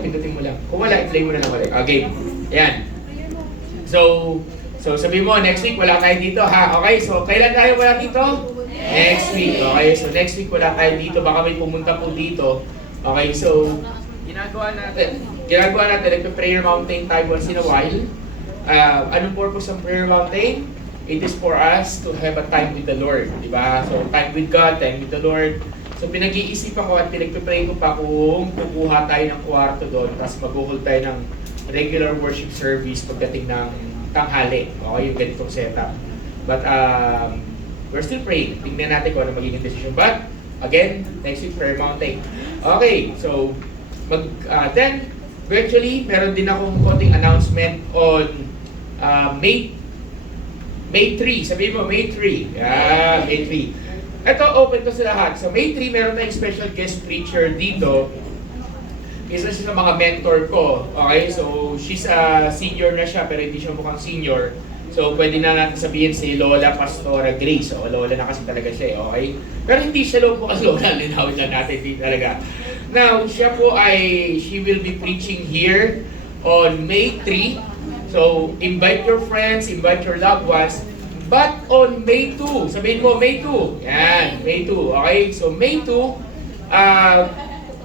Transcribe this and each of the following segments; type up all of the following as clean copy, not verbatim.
Pindutin mo lang. Kung wala, i-play mo na lang ulit. Okay. Ayan. So sabi mo, next week wala tayo dito ha. Okay, so kailan tayo wala dito? Next week. Okay, so next week wala tayo dito. Baka may pumunta po dito. Okay, so ginagawa natin, nagpe-prayer mountain tayo once in a while. Anong purpose ng prayer mountain? It is for us to have a time with the Lord. Diba? So time with God, time with the Lord. So pinag-iisipan ko at pinag-pray ko pa kung kukuha tayo ng kwarto doon, tapos mag-hold tayo ng regular worship service pagdating ng tanghali. Okay, yung ganitong setup. But we're still praying. Tingnan natin kung ano magiging decision. But again, next week prayer mountain. Okay, so then virtually meron din akong konting announcement on May 3. Sabihin mo, May 3. Yeah, May 3. Ito, open to sa lahat. So May 3, meron tayong special guest preacher dito. Isa siya sa mga mentor ko. Okay, so she's a senior na siya, pero hindi siya mukhang senior. So pwede na natin sabihin si Lola Pastora Grace. O, Lola na kasi talaga siya, okay? Pero hindi siya mukhang Lola, linawin lang natin, hindi talaga. Now, siya po she will be preaching here on May 3. So, invite your friends, invite your loved ones. But on May 2, sabihin mo, May 2. Yan, May 2. Okay, so May 2,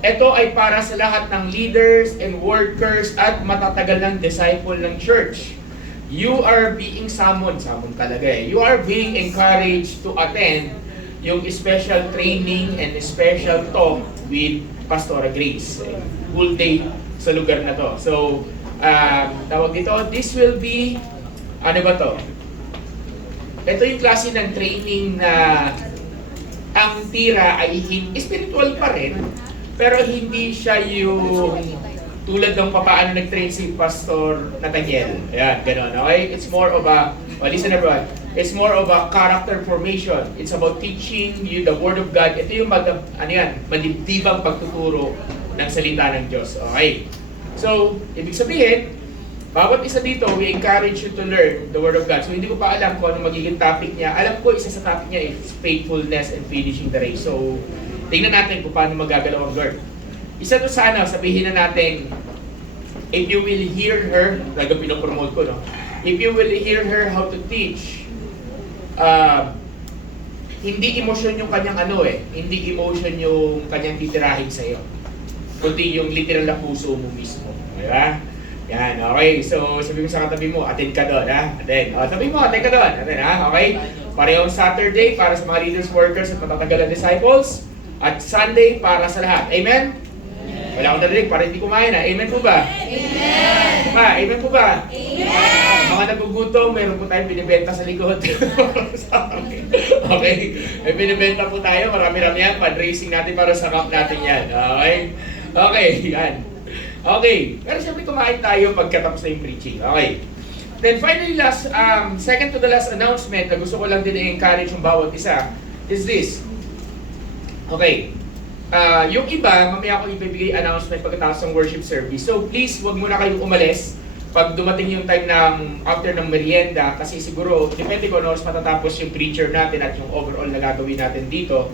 ito ay para sa lahat ng leaders and workers at matatagal ng disciple ng church. You are being summoned talaga eh. You are being encouraged to attend yung special training and special talk with Pastora Grace. Full day sa lugar na to. So, tawag dito, this will be, ano ba to? Ito yung klase ng training na ang tira ay spiritual pa rin, pero hindi siya yung tulad ng papaano nag-train si Pastor Nathaniel. Ayan, gano'n. Okay? It's more of a, listen everyone, it's more of a character formation. It's about teaching you the Word of God. Ito yung madibdibang pagtuturo ng salita ng Diyos. Okay? So, ibig sabihin, bawat isa dito, we encourage you to learn the Word of God. So, hindi ko pa alam kung ano magiging topic niya. Alam ko, isa sa topic niya is faithfulness and finishing the race. So, tingnan natin kung paano magagalaw ang Lord. Isa to sana, sabihin na natin, if you will hear her, talagang pinopromote ko, no? If you will hear her how to teach, hindi emotion yung kanyang hindi emotion yung kanyang titirahin sa'yo. Kundi yung literal na puso mo mismo. Diba? Yan, okay. So, sabi mo sa katabi mo, attend ka doon, ha? Attend. Sabi mo, attend ka doon. Attend, ha? Okay? Parehong Saturday para sa mga leaders, workers, at matatagal na disciples. At Sunday para sa lahat. Amen? Wala akong narinig para hindi kumain, ha? Amen po ba? Amen! Ma, amen po ba? Amen! Mga nagugutom, meron po tayong binibenta sa likod. Okay? May binibenta po tayo, marami-rami yan. Fundraising natin para sa camp natin yan. Okay? Okay, yan. Okay, pero siyempre kumain tayo pagkatapos na yung preaching. Okay. Then finally, second to the last announcement na gusto ko lang din i-encourage yung bawat isa is this. Okay. Yung iba, mamaya ako ibibigay announcement pagkatapos ng worship service. So please, wag muna kayong umalis pag dumating yung time ng after ng merienda kasi siguro, depende kung ano oras matatapos yung preacher natin at yung overall na gagawin natin dito.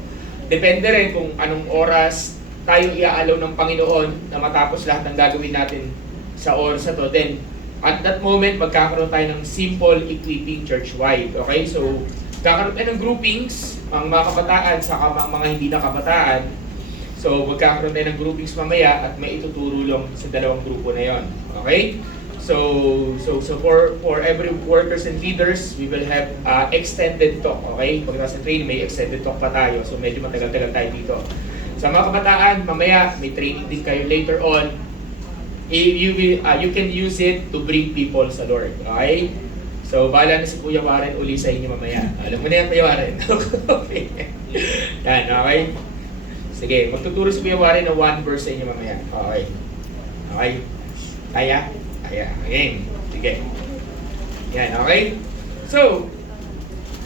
Depende rin kung anong oras tayo iaalaw ng Panginoon na matapos lahat ng gagawin natin sa oras na to. Then, at that moment, magkakaroon tayo ng simple equipping church-wide. Okay? So, kakaroon tayo ng groupings, ang mga kabataan sa mga hindi na kabataan. So, magkakaroon tayo ng groupings mamaya at may ituturo lang sa dalawang grupo na yon. Okay? So for every workers and leaders, we will have extended talk. Okay? Pagkatapos ng training, may extended talk pa tayo. So, medyo matagal-tagal tayo dito. Sa mga kabataan, mamaya may training din kayo later on. You can use it to bring people sa Lord. Okay? So, bahala na si Kuya Warren uli sa inyo mamaya. Alam mo na yan, Kuya Warren. Okay. Yan, okay? Sige, magtuturo si Kuya Warren ng one verse sa inyo mamaya. Okay. Okay? Kaya? Kaya. Okay. Sige. Yan, okay? So,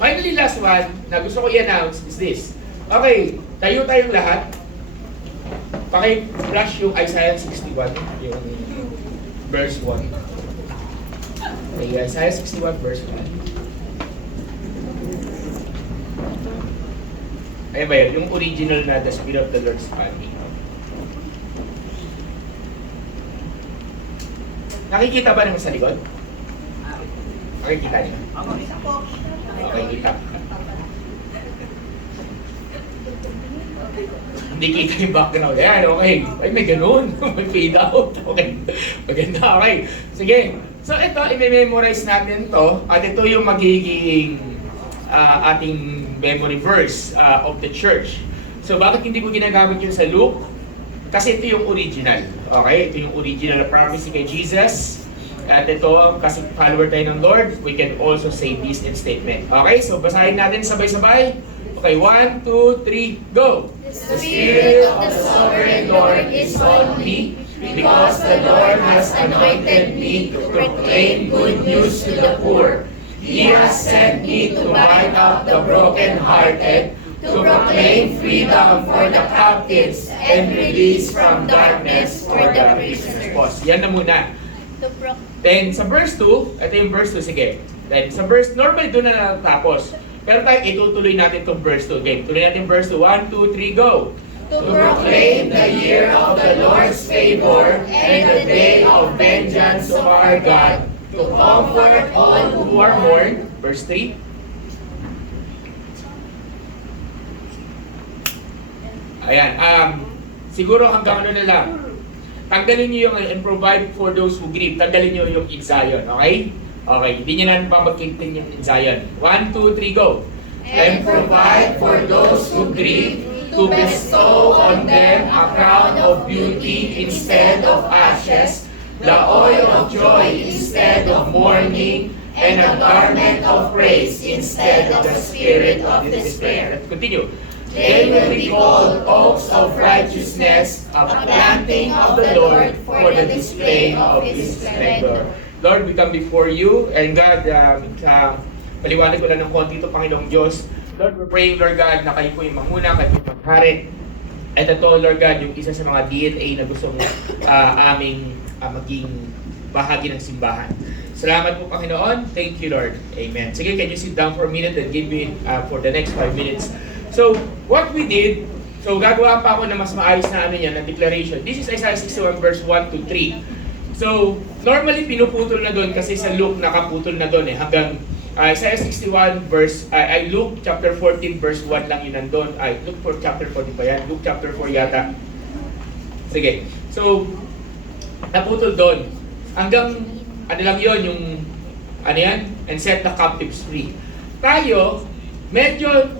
finally last one na gusto ko i-announce is this. Okay, tayo tayong lahat. Paki-flash yung Isaiah 61, yung verse 1. Okay, Isaiah 61 verse 1. Ayan ba yun? Yung original na The Spirit of the Lord is upon me. Nakikita ba naman sa likod? Nakikita niyo? Nakikita. Hindi kita yung background. Ayan, okay. Ay, may ganun. May fade out. Okay. Maganda, okay. Sige. So, ito, i-memorize natin to. At ito yung magiging ating memory verse of the church. So, bakit hindi ko ginagamit yun sa Luke? Kasi ito yung original. Okay? Ito yung original na promise kay Jesus. At ito, kasi follower tayo ng Lord, we can also say this in statement. Okay? So, basahin natin sabay-sabay. Okay, 1, 2, 3, go! The Spirit of the Sovereign Lord is on me, because the Lord has anointed me to proclaim good news to the poor. He has sent me to bind up the brokenhearted, to proclaim freedom for the captives, and release from darkness for the prisoners. Yan na muna. Then sa verse 2, ito yung verse 2, sige. Then sa verse, normally doon na natapos. Pero tayo, itutuloy natin itong verse 2. Okay, tuloy natin verse 2. 1, 2, 3, go! To proclaim the year of the Lord's favor and the day of vengeance of our God, to comfort all who are mourned. Verse 3. Ayan, siguro hanggang ano na lang. Tanggalin niyo yung and provide for those who grieve. Tanggalin niyo yung in Zion, okay? Okay, hindi niyo natin papakintin yung in Zion. 1, 2, 3, go! and provide for those who grieve, to bestow on them a crown of beauty instead of ashes, the oil of joy instead of mourning, and a garment of praise instead of the spirit of despair. Continue. They will be called oaks of righteousness, a planting of the Lord for the display of His splendor. Lord, we come before you, and God, sa paliwanag ko lang ng konti ito, Panginoong Diyos. Lord, we're praying, Lord God, na kayo po yung mamuna, kayo po yung maghari. At ito, Lord God, yung isa sa mga DNA na gusto mo aming maging bahagi ng simbahan. Salamat po, Panginoon. Thank you, Lord. Amen. Sige, can you sit down for a minute and give me for the next 5 minutes. So, what we did, so gagawa pa ako na mas maayos na ano yan, na declaration. This is Isaiah 61 verse 1 to 3. So, normally pinuputol na doon kasi sa Luke nakaputol na doon hanggang Isaiah 61 verse, Luke chapter 14 verse 1 lang yun nandun. Luke chapter 14 pa yan? Luke chapter 4 yata. Sige. So, naputol doon. Hanggang, ano lang yun, yung, ano yan? And set the captives free. Tayo, medyo,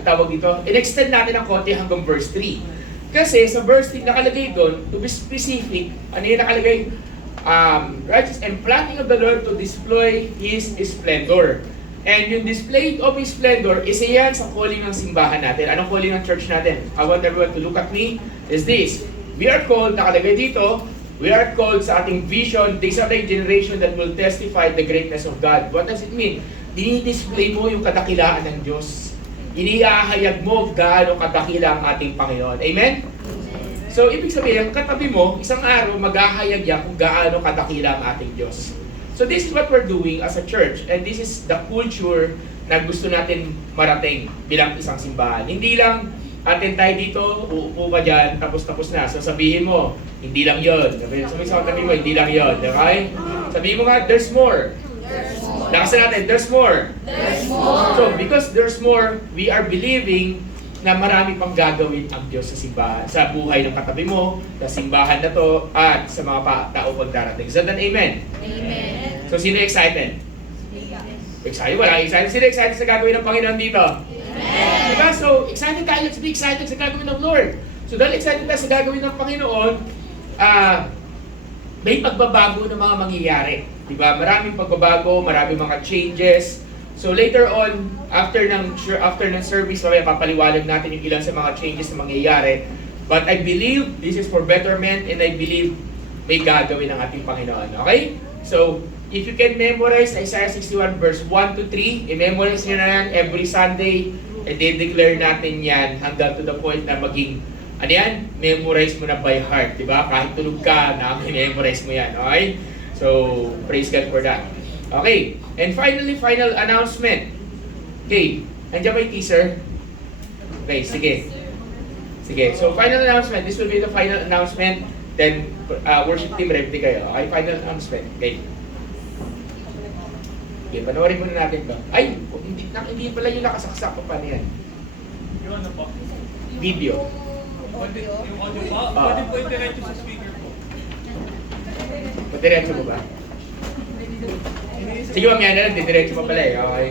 tawag dito, in-extend natin ng konti hanggang verse 3. Kasi sa verse 3 nakalagay doon, to be specific, ano yung nakalagay? Righteous and planting of the Lord to display His splendor. And yung display of His splendor, isa yan sa calling ng simbahan natin. Anong calling ng church natin? I want everyone to look at me. Is this. We are called, nakalagay dito, we are called sa ating vision, these are the generation that will testify the greatness of God. What does it mean? Dinidisplay mo yung kadakilaan ng Diyos. Iniahayag mo gaano kadakila ang ating Panginoon. Amen? So, ibig sabihin, katabi mo, isang araw, maghahayag yan kung gaano kadakila ang ating Diyos. So, this is what we're doing as a church. And this is the culture na gusto natin marating bilang isang simbahan. Hindi lang, atin tayo dito, uupo ka dyan, tapos na. So, sabihin mo, hindi lang yun. Sabihin sa katabi mo, hindi lang yun. Okay? Sabihin mo nga, there's more. Lakasan natin, there's more. There's more. So, because there's more, we are believing na marami pang gagawin ang Diyos sa simbahan, sa buhay ng katabi mo, sa simbahan na to, at sa mga tao pagdarating. Is that an amen? Amen. So, sino excited? Excited? Wala excited. Sino excited sa gagawin ng Panginoon dito? Amen. Diba? So, excited tayo. Let's be excited sa gagawin ng Lord. So, dahil excited tayo sa gagawin ng Panginoon, may pagbabago ng mga mangyayari. Diba? Maraming pagbabago, maraming mga changes. So later on, after ng service, papaliwanag natin yung ilan sa mga changes na mangyayari. But I believe this is for betterment, and I believe may gagawin ang ating Panginoon. Okay? So, if you can memorize Isaiah 61 verse 1 to 3, i-memorize nyo na yan every Sunday, and i-declare natin yan hanggang to the point na maging, ano yan? Memorize mo na by heart, di ba? Kahit tulog ka, memorize mo yan. Okay? So, praise God for that. Okay, and finally, final announcement. Okay, nandiyan ba yung teaser? Okay, sige. Sige, so final announcement. This will be the final announcement. Then, worship team, ready kayo. Okay, final announcement. Okay. Okay, panoorin muna natin to. Ay, hindi pala yung nakasaksak pa paano yan. Yung ano po? Video. Yung audio po? Pwede po itiretso sa speaker po. Diretso mo ba? Sige, mamaya na lang, diretso mo pala eh. Okay.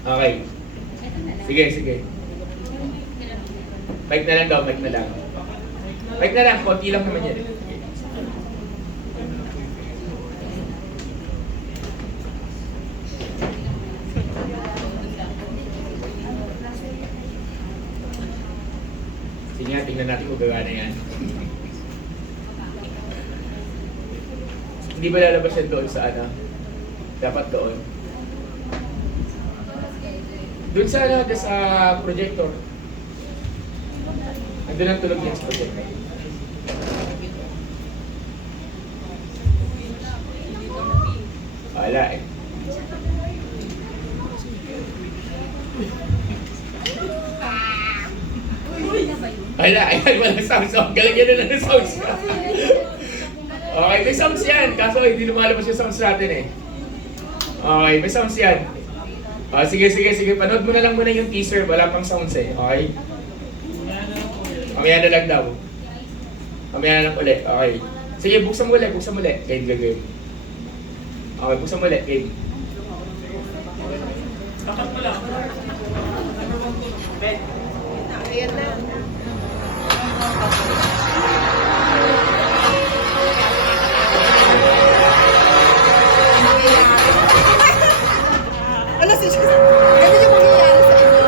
Okay. Sige, sige. Mic na lang daw, mic na lang. Mic na lang, konti lang naman yan. Sige nga, tingnan natin kung gawa na yan. Hindi ba lalabas yan doon sa ano? Dapat doon. Doon sa ano, sa projector. Andun ang tulog yan sa projector. Wala eh. Wala, ayan, walang sounds. Oh, galing yan na ng sounds. Okay, may sounds yan. Kaso hindi lumalabas yung sounds natin eh. Okay, may sounds yan. Sige. Panood mo na lang muna yung teaser. Wala pang sounds eh. Okay? Mamaya na lang daw. Mamaya na lang ulit. Okay. Sige, buksan mo ulit. Game. Okay, buksan mo ulit. Game. Takat mo lang. Ben. Ayan na. Ano si Jessica? Ganun yung mangyayari sa inyo.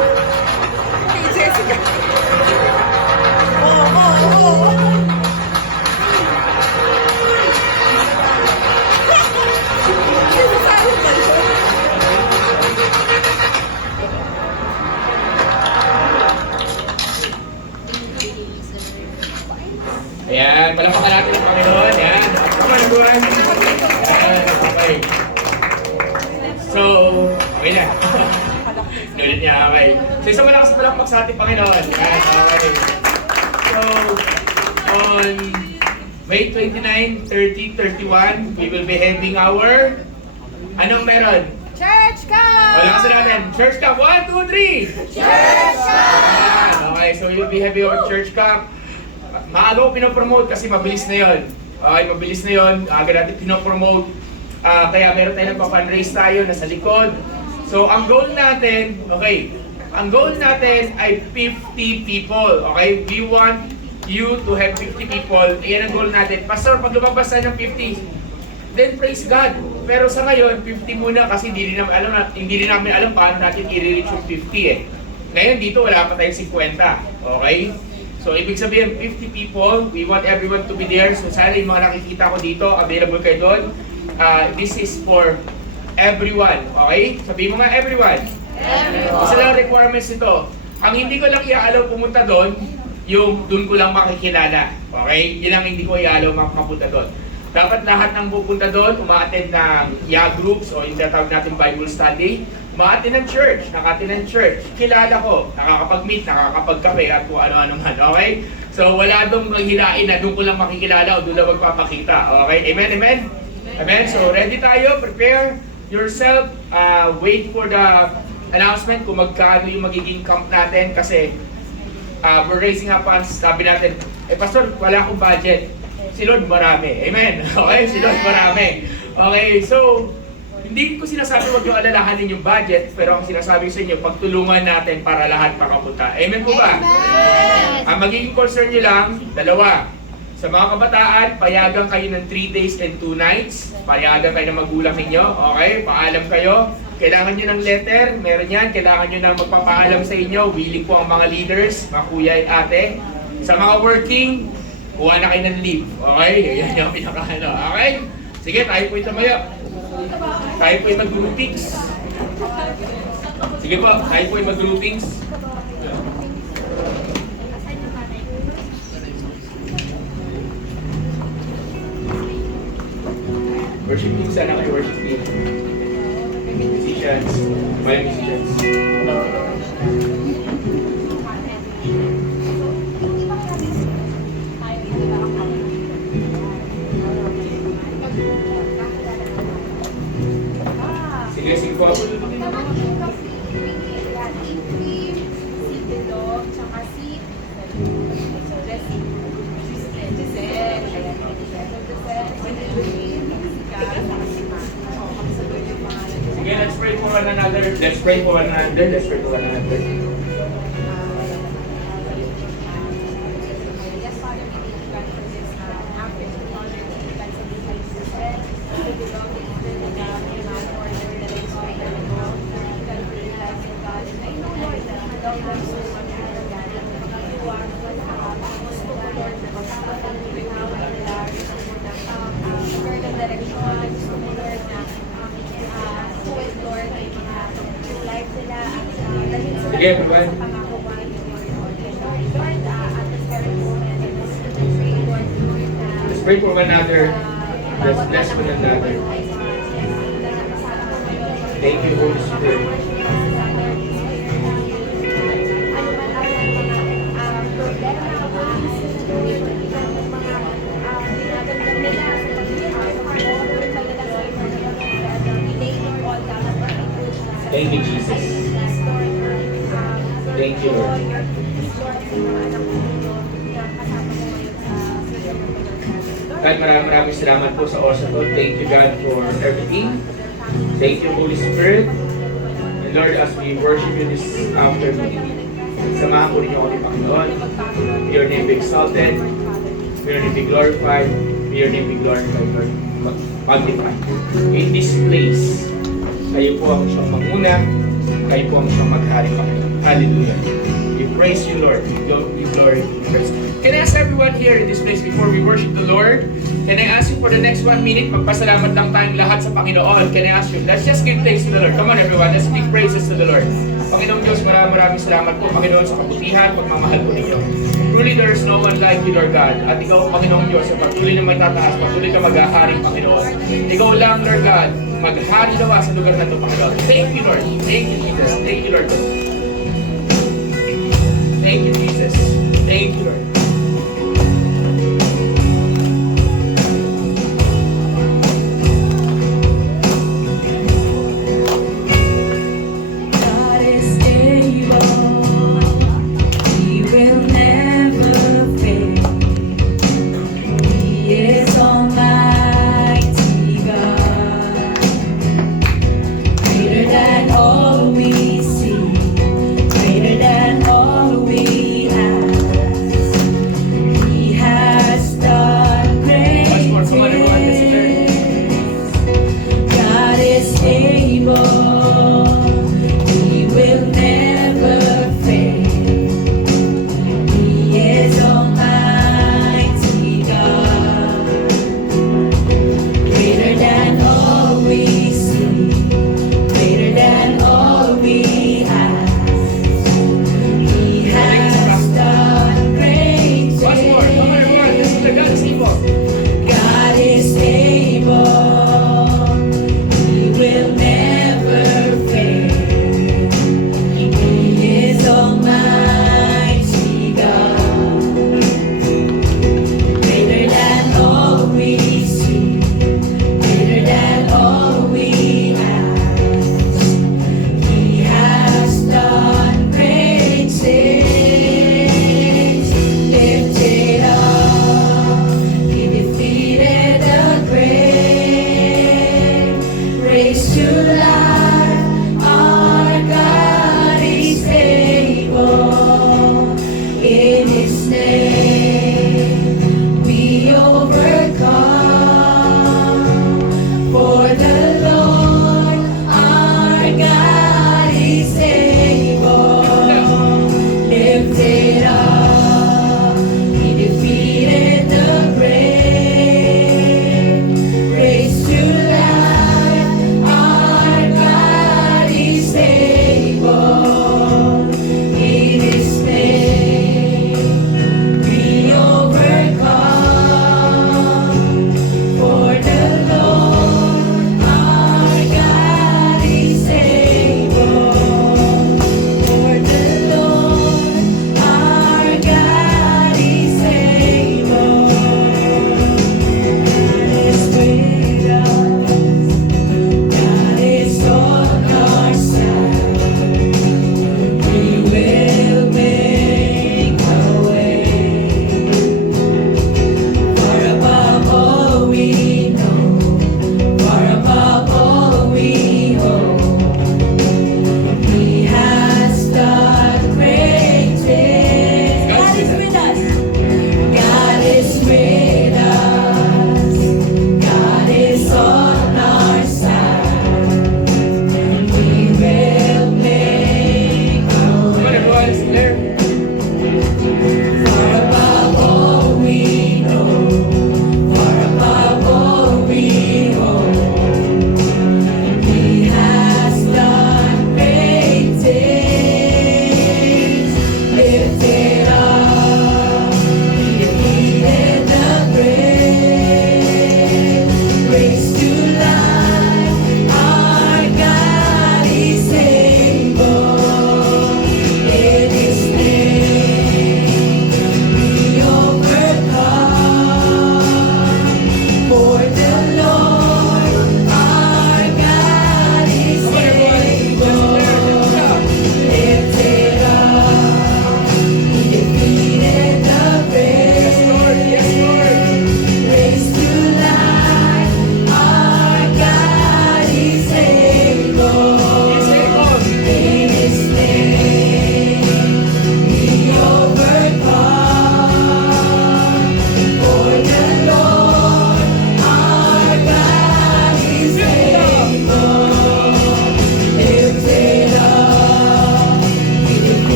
Kay Jessica. Oo. Sinasabi ba yun? Ayan, palakpakan natin ang Panginoon. Ayan. Ayan, okay. So, okay na. Nulit niya, okay. So, isang malakas palakpak sa ating Panginoon. Ayan, okay. So, on May 29, 30, 31, we will be having our... Anong meron? Church Camp! Wala kasi natin. Church Camp. 1, 2, 3! Church Camp! Okay, so you'll be having our Church Camp. Maaga ko pinopromote kasi mabilis na yon. Okay, mabilis na yon. Aga natin pinopromote. Kaya meron tayo nagpa-fundraise tayo nasa likod. So, ang goal natin, okay, ang goal natin ay 50 people. Okay, we want you to have 50 people. Iyan ang goal natin. Pastor, pag lumabas tayo ng 50, then praise God. Pero sa ngayon, 50 muna kasi hindi rin namin alam paano natin i-reach yung 50 eh. Ngayon dito wala pa tayong 50. Okay? So, ibig sabihin, 50 people, we want everyone to be there. So, sana yung mga nakikita ko dito, available kayo doon. This is for everyone. Okay? Sabihin mo nga, everyone. Everyone. Isa lang requirements nito. Ang hindi ko lang i-allow pumunta doon, yung doon ko lang makikilala. Okay? Yun lang hindi ko i-allow makapunta doon. Dapat lahat ng pupunta doon, umaattend ng YA groups o yung tinatawag natin Bible study. Umaattend ng church, nakattend ng church. Kilala ko, nakakapag-meet, nakakapag-kape at kung ano-ano man. Okay? So wala dong maghilain na doon ko lang makikilala o doon lang magpapakita. Okay? Amen? Amen? Amen? So ready tayo, prepare yourself, wait for the announcement kung magkano yung magiging camp natin kasi we're raising up funds. Sabi natin, Pastor, wala akong budget. Si Lord marami. Amen? Okay? Si Lord marami. Okay, so, hindi ko sinasabi huwag yung alalahanin yung budget, pero ang sinasabi sa inyo, pagtulungan natin para lahat makapunta. Amen po ba? Amen! Ang magiging concern nyo lang, dalawa. Sa mga kabataan, payagan kayo ng 3 days and 2 nights. Payagan kayo ng magulang ninyo. Okay? Paalam kayo. Kailangan nyo ng letter. Meron yan. Kailangan nyo ng magpapaalam sa inyo. Willing po ang mga leaders, mga kuya at ate. Sa mga working, kuha na kayo ng leave. Okay? Yan yung pinakaano. Okay? Sige, tayo po tumayo. Tayo po mag-groupings. Sige po, tayo po mag-groupings. Worship team, sana kayo worship team. Musicians. Mga musicians. another. Let's pray for one another. Let's pray for one another. Yes, Father, we thank you, God, for this afternoon. Honor to you, God, sa buhay ni Joseph. To the Lord, it's been the God, and our order that is going to go. Thank you, God, for your blessing, God. And I know, Lord, that you love them so much, Lord God. And you are gusto ko, Lord, na magkakaroon ng ginawa nila. Lord, ang direksyon. Gusto mo, Lord, na suwit, Lord, ay mga life nila at dalhin sila Sige, everyone. sa pangakuan ni Lord. Lord, at this very moment, and this is the pray, Lord, na Let's pray for one another. Let's bless one another. Thank you, Holy Spirit. Thank you, Jesus. Thank you, Lord. God, maraming salamat po sa oras na to. Thank you, God, for everything. Thank you, Holy Spirit. And Lord, as we worship you this afternoon, samahan po ninyo kami, Panginoon. May your name be exalted. May your name be glorified. May your name be glorified, Lord. Magnified. In this place, kayo po ang siyang manguna. Kayo po ang siyang maghari, Panginoon. Hallelujah. We praise you, Lord. We glory, we praise you. Can I ask everyone here in this place before we worship the Lord? Can I ask you for the next 1 minute, magpasalamat lang tayong lahat sa Panginoon. Can I ask you? Let's just give thanks to the Lord. Come on everyone, let's give praises to the Lord. Panginoong Diyos, maraming salamat po, Panginoon, sa kabutihan, pagmamahal po ninyo. Truly, there is no one like you, Lord God. At ikaw, Panginoong Diyos, sa patuloy na may tataas, patuloy ka mag-aharing, Panginoon. Ikaw lang, Lord God, maghari daw sa lugar na ito, Panginoon. Thank you, Lord. Thank you, Jesus. Thank you, Lord. Thank you, Jesus. Thank you, Lord. God is able, He will never fail. He is Almighty God, greater than all we see, greater than all we ask.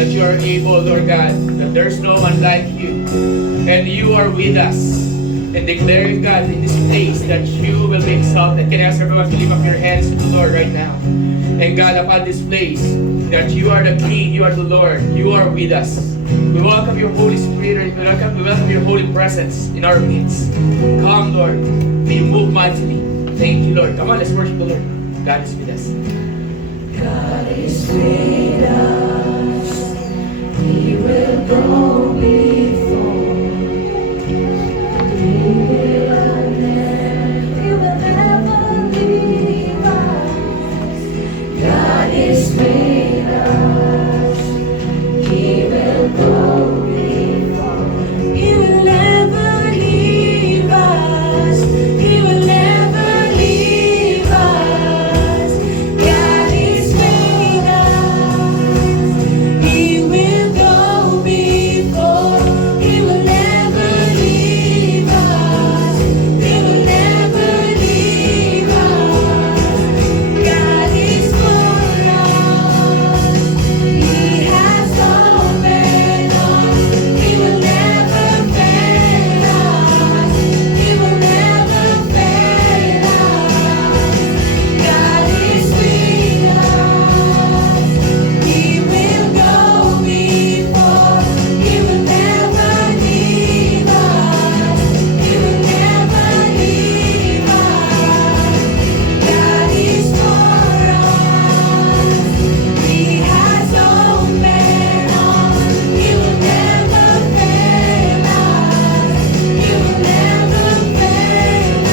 that you are able, Lord God, that there's no one like you. And you are with us. And declaring, God, in this place that you will be exalted. Can I ask everyone to lift up your hands to the Lord right now? And God, upon this place, that you are the King, you are the Lord, you are with us. We welcome your Holy Spirit, we welcome your holy presence in our midst. Come, Lord, be moved mightily. Thank you, Lord. Come on, let's worship the Lord. God is with us. God is with us. He will go before. He will never leave us. God is with us. He will go before. He will never leave us. He will never leave us. God is with us. He will go before. He will never leave us. He will never leave us. God is for us. He has opened us. He will never fail us. He will never fail us. God is with us. He will go before. He will never leave us. He will never leave us. God is for us. He has opened us. He will never fail us. He will never fail us.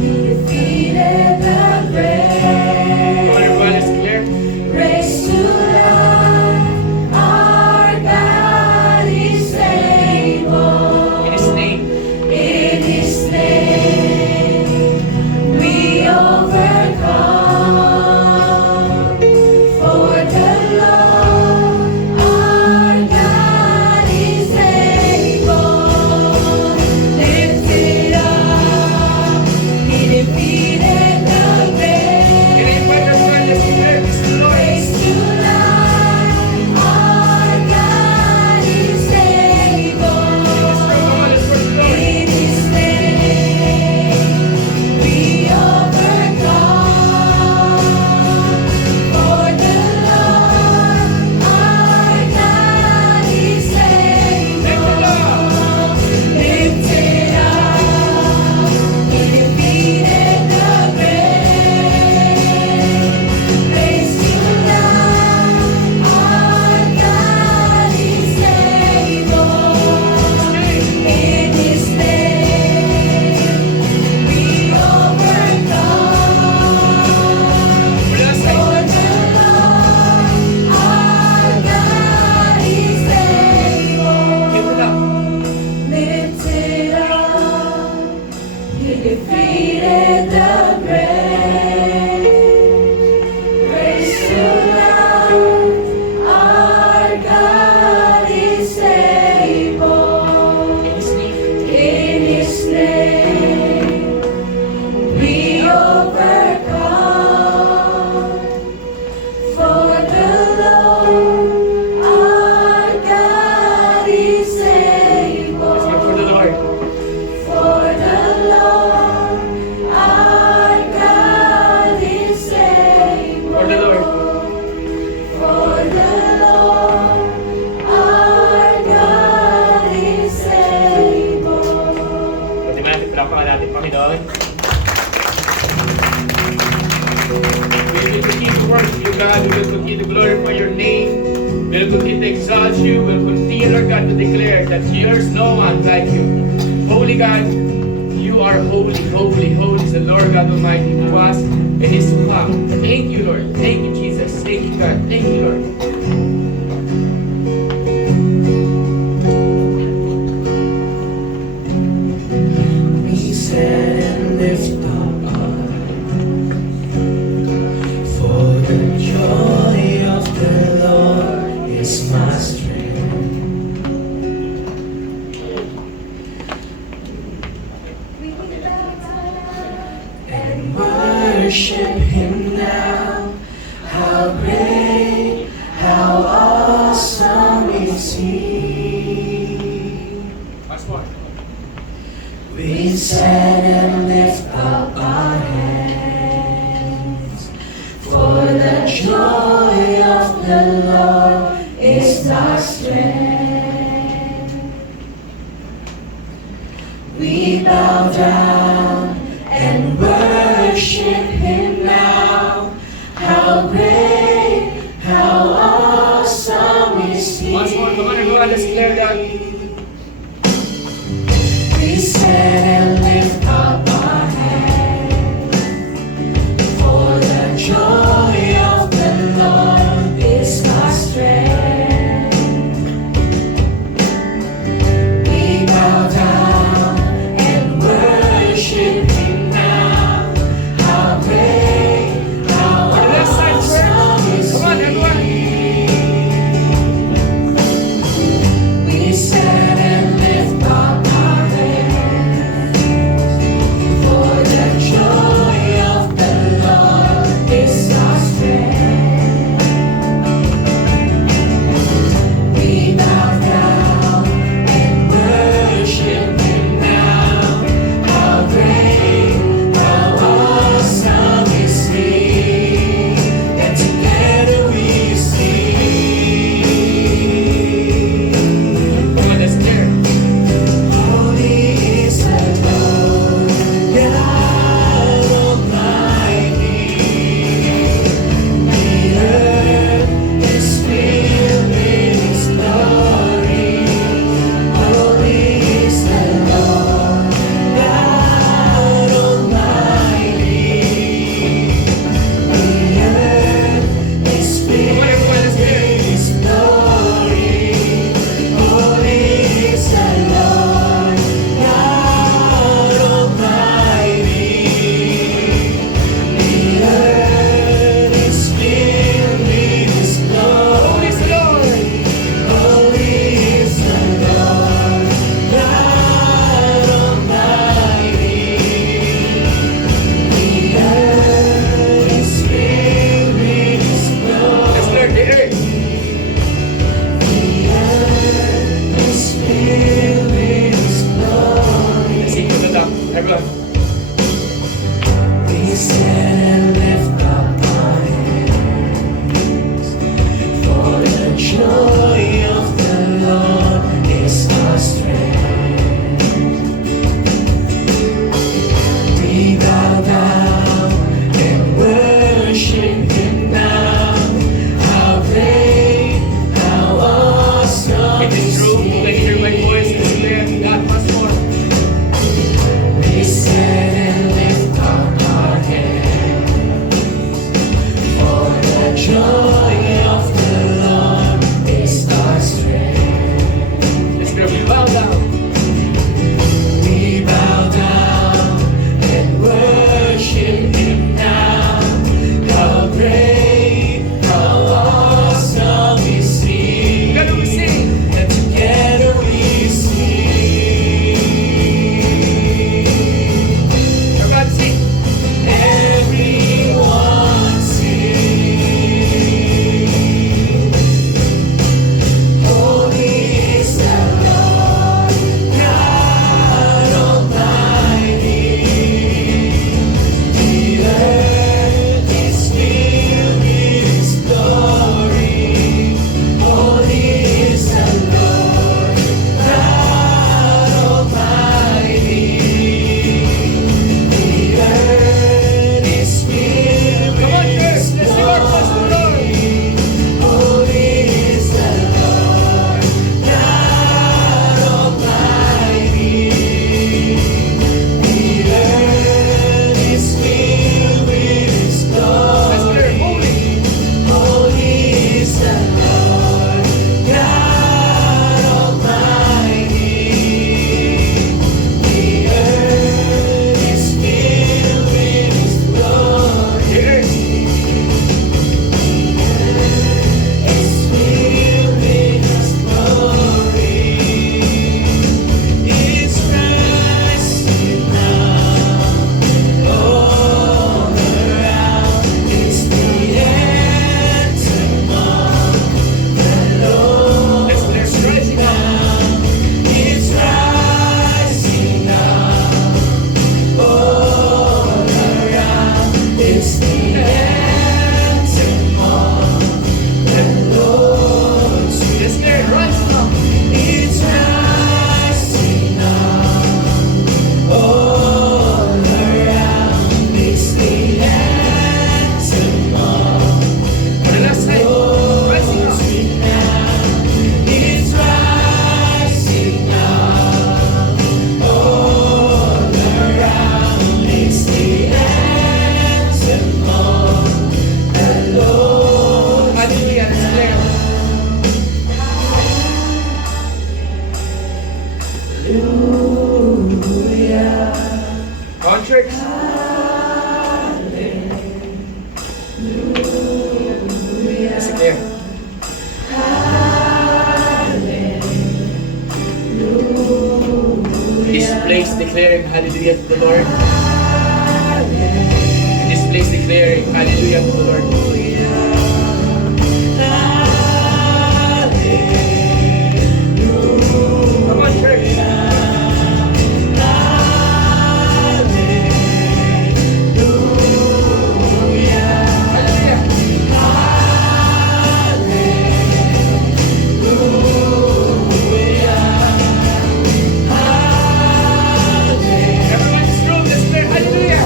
He defeated the Come grave. on, everyone, let's declare. Raised to life, our God is able. In His name, In His name, we overcome. For the Lord, our God is able. Lift it up. He defeated the grave. can I invite everyone, let's declare this to the Lord. Raised to life, our God is able. Come on, let's worship the Lord. In His name, we overcome. For the Lord, our God is able. Lift it up. He defeated the grave. Raised to life, our God is able. In His name, we overcome. Mula sa For the Lord, our God is able. Give it up. Lift it up. He defeated the grave. Raised to life, our God is able. In His name. In His name, we overcome. For the Lord, our God is able. Let's give for the Lord. For the Lord, our God is able. For the Lord. For the Lord, our God is able. Pwede ba natin palapakan natin, Panginoon? We will continue to worship you, God. We will continue to glorify your name. We will continue to exalt you. We will continue, Lord God, to declare that there is no one like you. Holy God, you are holy, holy, holy is the Lord God Almighty who was and is to come. Thank you, Lord. Thank you, Jesus. Thank you, God. Thank you, Lord. We stand and lift up for the joy of the Lord is my strength. And worship Him now. joy of the Lord is our strength. We bow down and worship Him now. How great, how awesome is He. Once more, come on everyone, let's declare that. We stand and lift up our hands, for the joy of the Lord is our strength. We bow down and worship Him now. How great, how On the left side, awesome is come on everyone. We stand and lift up our hands, There. This place declaring hallelujah to the Lord. This place declaring hallelujah to the Lord. Come on, church. Everyone in this room, let's declare hallelujah.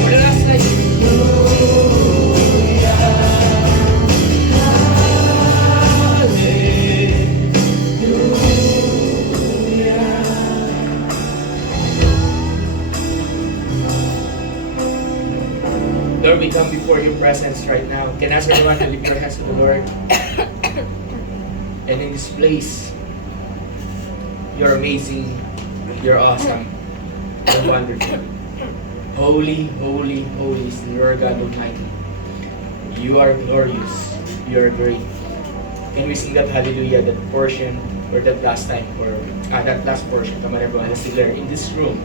For the last night. Lord, we come before your presence right now. Can I ask everyone to lift your hands to the Lord? And in this place, you're amazing, you're awesome, you're wonderful. Holy, holy, holy is the Lord God Almighty. You are glorious, you are great. Can we sing that hallelujah, that portion, or that last time, or that last portion? Come on everyone, let's declare in this room.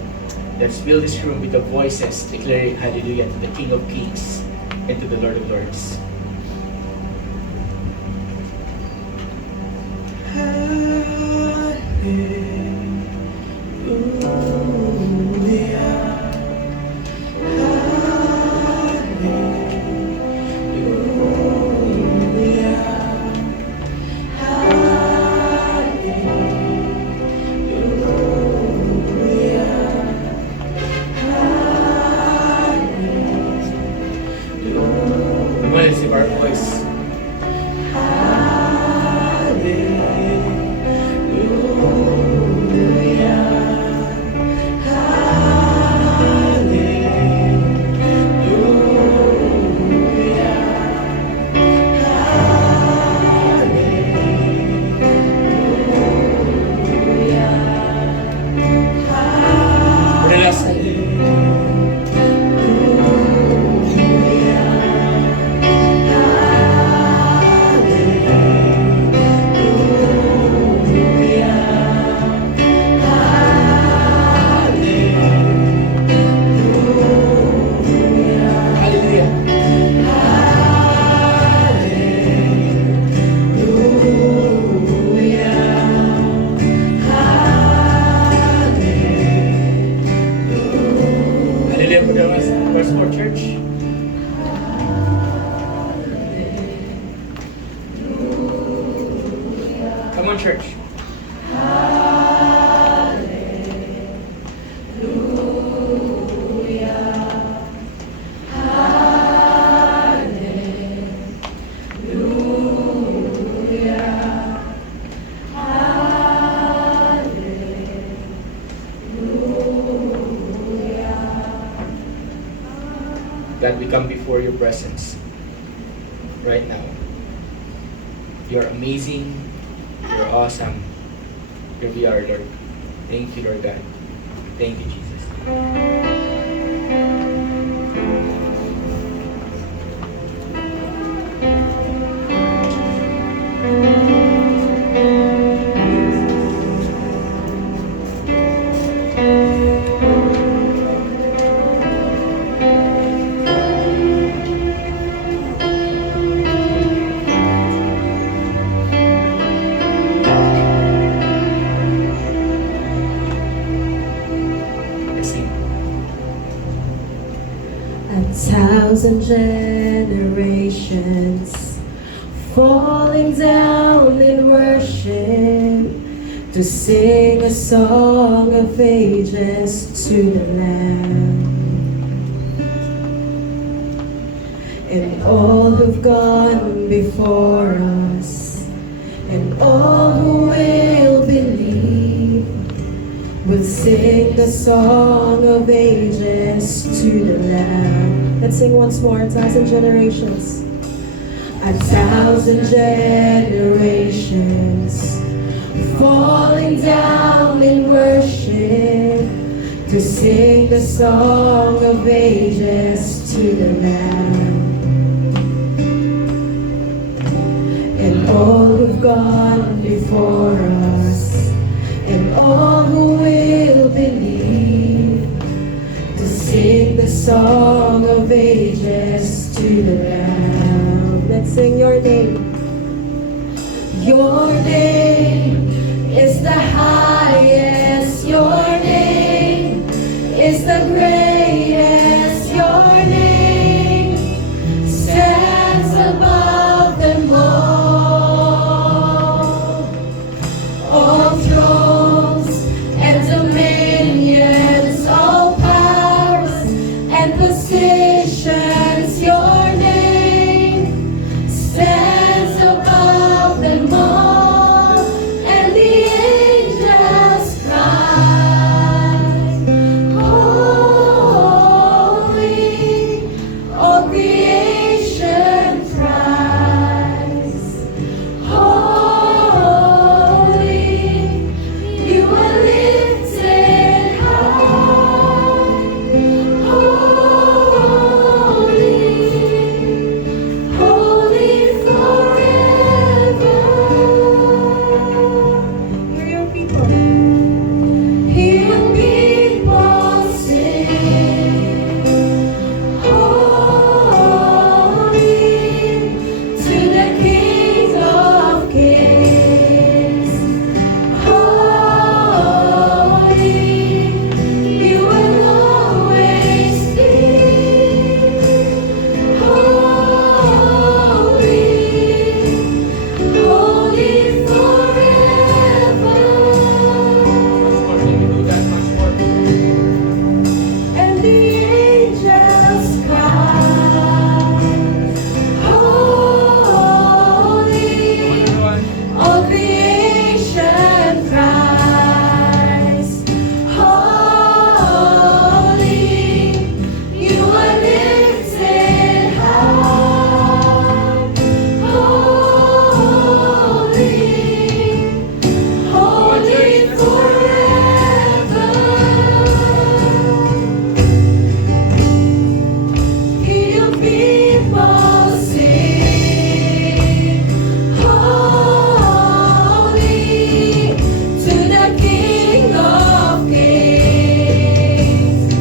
Let's fill this room with the voices declaring hallelujah to the King of Kings and to the Lord of Lords. Come on, let's lift our voice. For the last time. Hallelujah. Hallelujah for the last more church. Come on, church. God, we come before your presence right now. You're amazing. You're awesome. Here we are, Lord. Thank you, Lord God. Thank you, Jesus. Let's sing. A thousand generations falling down in worship to sing a song of ages to the Lamb. And all who've gone before us, and all who will believe, will sing the song of ages to the Lamb. Let's sing once more, 1,000 generations. 1,000 generations falling down in worship to sing the song of ages to the Lamb. And all who've gone before us, and all who will believe, to sing the song of ages to the Lamb. Let's sing your name. Your name is the highest, your name is the greatest, your name stands above them all thrones and dominions, all powers and positions, your name stands above them all, and the angels cry, holy, all creation cries, holy, you are lifted high, holy forever. Hear your people. Hear your people sing, holy to the King of Kings. Holy, you will always be. Holy forever. Once more, can we do that once more? And the angels cry, holy, Everyone. all creation cries, holy, you are lifted high, holy forever. Hear your people sing, holy to the King of Kings.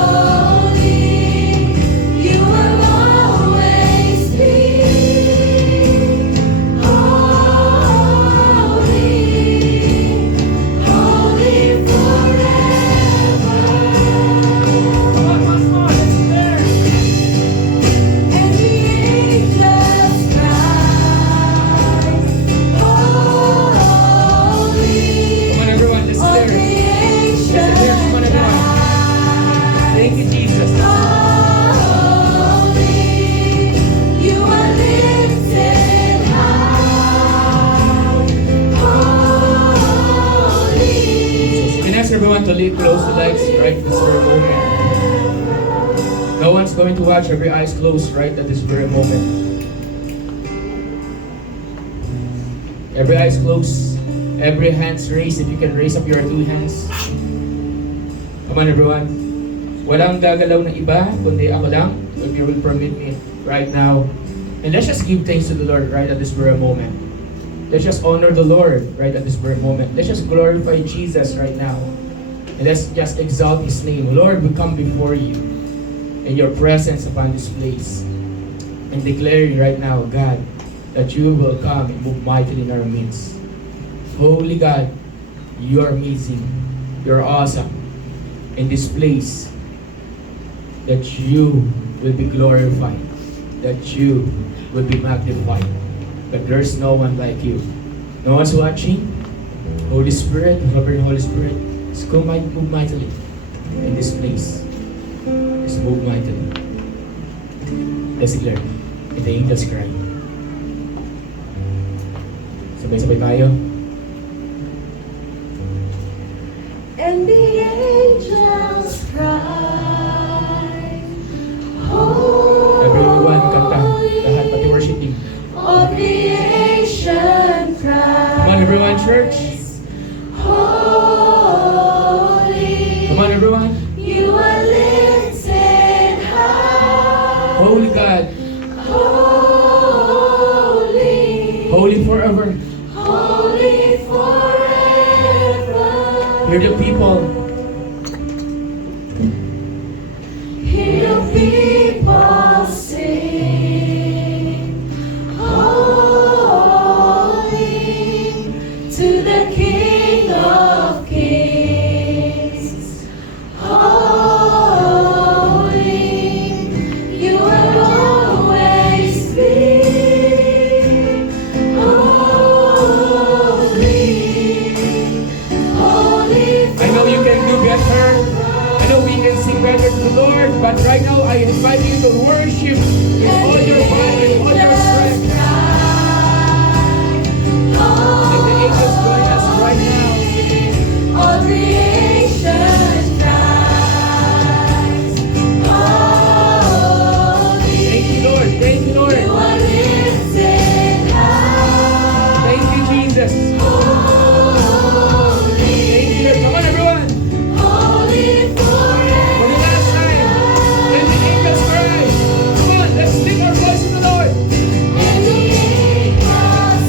Holy, you will always be. Holy forever. Come on, once more, let's there. And the angels cry, holy, Come on, everyone, let's all there. creation Come on, everyone. cries, Thank you, Jesus. holy, you are lifted high, holy. Can I ask everyone to leave close the lights right at this very moment? No one's going to watch. Every eyes closed right at this very moment. Every eyes closed. Every hands raised. If you can raise up your two hands. Come on, everyone. Walang gagalaw na iba, kundi ako lang. If you will permit me right now. And let's just give thanks to the Lord right at this very moment. Let's just honor the Lord right at this very moment. Let's just glorify Jesus right now. And let's just exalt His name. Lord, we come before you in your presence upon this place. And declaring right now, God, that you will come and move mightily in our midst. Holy God, you are amazing. You're awesome. In this place, that you will be glorified. That you will be magnified. But there's no one like you. No one's watching. Holy Spirit, hovering Holy Spirit, just go move mightily in this place. Just move mightily. Let's declare. And the angels cry. Sabay-sabay tayo. And the angels cry, holy, Everyone, kanta. Lahat, pati worship team. all creation cries. Come on, everyone, church. Holy, Come on, everyone. you are lifted high. Holy God, Holy, holy forever. holy forever. Hear the people. Hear the people sing. Holy to the King of Kings. Holy, you will always be. Holy, holy. I know you can do better. I know we can sing better to the Lord, but right now I invite you to worship with all your might, with all your strength. Let the angels join us right now. All creation cries, holy. Thank you, Lord. Thank you, Lord. You are lifted high, Thank you, Jesus. holy, Thank you, Lord. Come on, everyone. holy For forever. the last time, let the angels cry. Come on, let's lift our voice to the Lord. And the angels The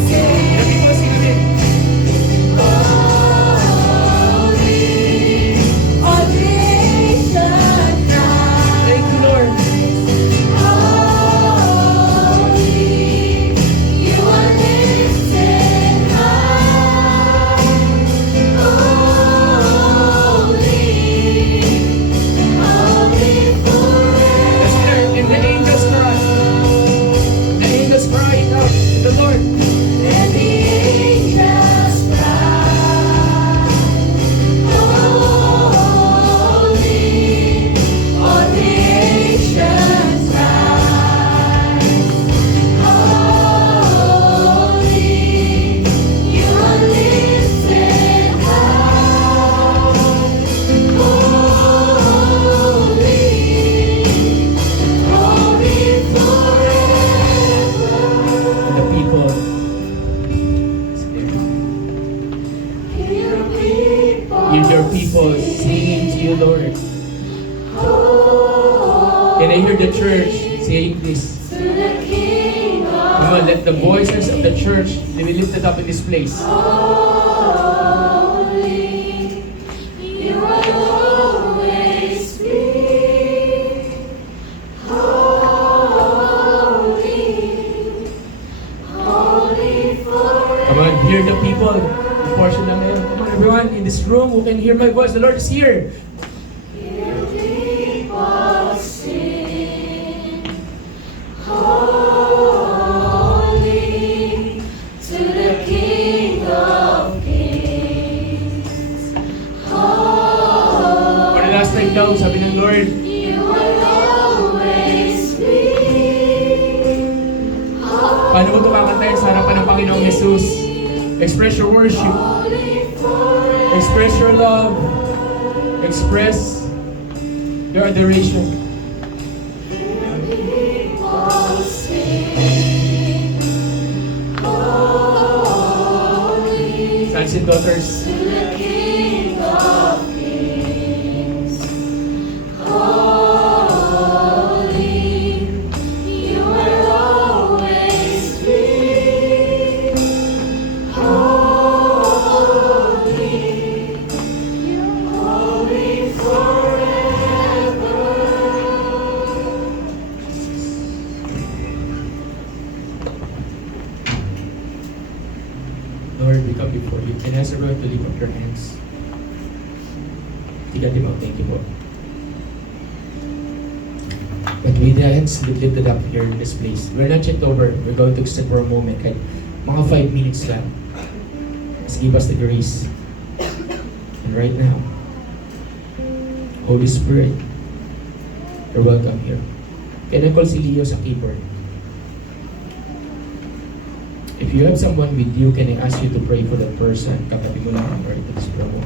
sing, people sing again. holy. All creation cries, Thank you, Lord. holy. You are lifted high, holy, holy forever. Let's hear it. And the angels cry. The angels crying out to the Lord. And the angels cry, holy. All creation cries, holy. You are lifted high, holy, holy forever. The people. Hear your people singing to you, Lord. Can I hear the church saying this? To the King of Come on, let the voices of the church be lifted up in this place. holy, you will always be. Holy, holy forever. Come on, hear the people. Yung portion lang ngayon. Come on, everyone in this room who can hear my voice. The Lord is here. Hear people sing, holy to the King of Kings. For the last time daw, sabi ng Lord, You will always be. paano mo ito kakantayin sa harapan ng Panginoong Jesus? Express your worship. Holy forever. Express your love. Express your adoration. People sing, holy Sons and daughters, to the King of Kings. Holy, you will always be. Holy, holy forever. Lord, we come before you. Can I ask everyone to lift up your hands? Tiga mo, thank you po. But with the hands lifted up here in this place, we're not yet over. We're going to sit for a moment. Kahit mga 5 minutes lang. Just give us the grace. And right now, Holy Spirit, you're welcome here. Can I call si Leo sa keyboard? If you have someone with you, can I ask you to pray for that person? Katabi mo lang right at this promo.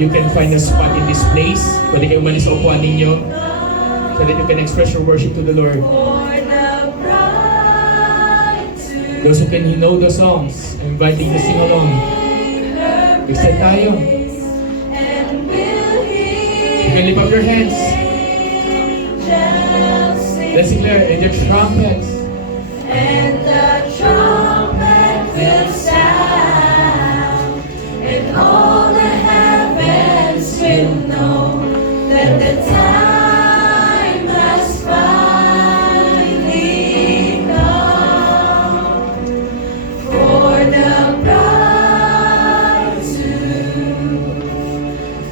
you can find a spot in this place. Pwede kayo umalis sa upuan ninyo so that you can express your worship to the Lord. Those who can know the songs, I'm inviting you to sing along. Extend tayo. You can lift up your hands. Let's declare, and the trumpets. And the trumpet will sound, and all the heavens will know that the time has finally come for the bride to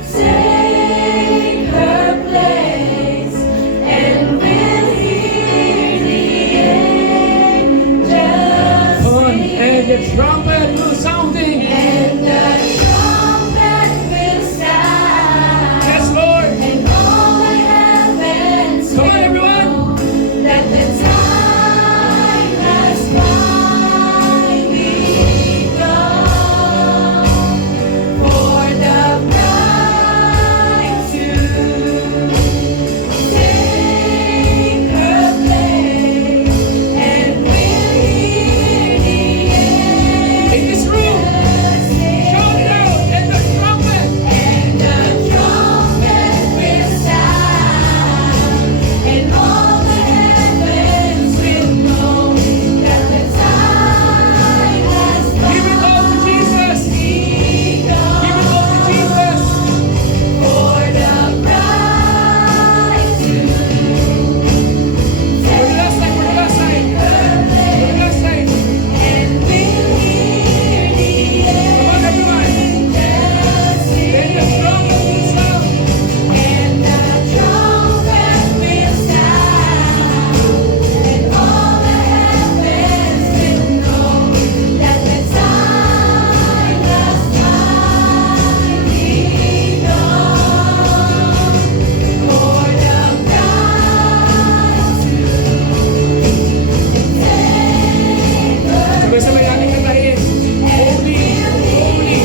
take her place, and we'll hear the angels Come on, sing. and the trumpet will sounding. And the trumpet will sound, Yes, Lord. and all the heavens Come on, will everyone. know that the time has finally come for the bride to take her place, and we'll hear the In this room, shout it out, and the trumpet. and the trumpet will sound, and all the heavens will know that the time has Give it all to Jesus. Give it all to Jesus. for the bride to For the last time, for the last time. For the last time. and we'll hear the Come on, everyone. angels sing. And the trumpet will sound. And the trumpet will sound, and all the heavens will know that the time has finally come for the bride to take her Sabay-sabay natin kantahin. Holy, holy,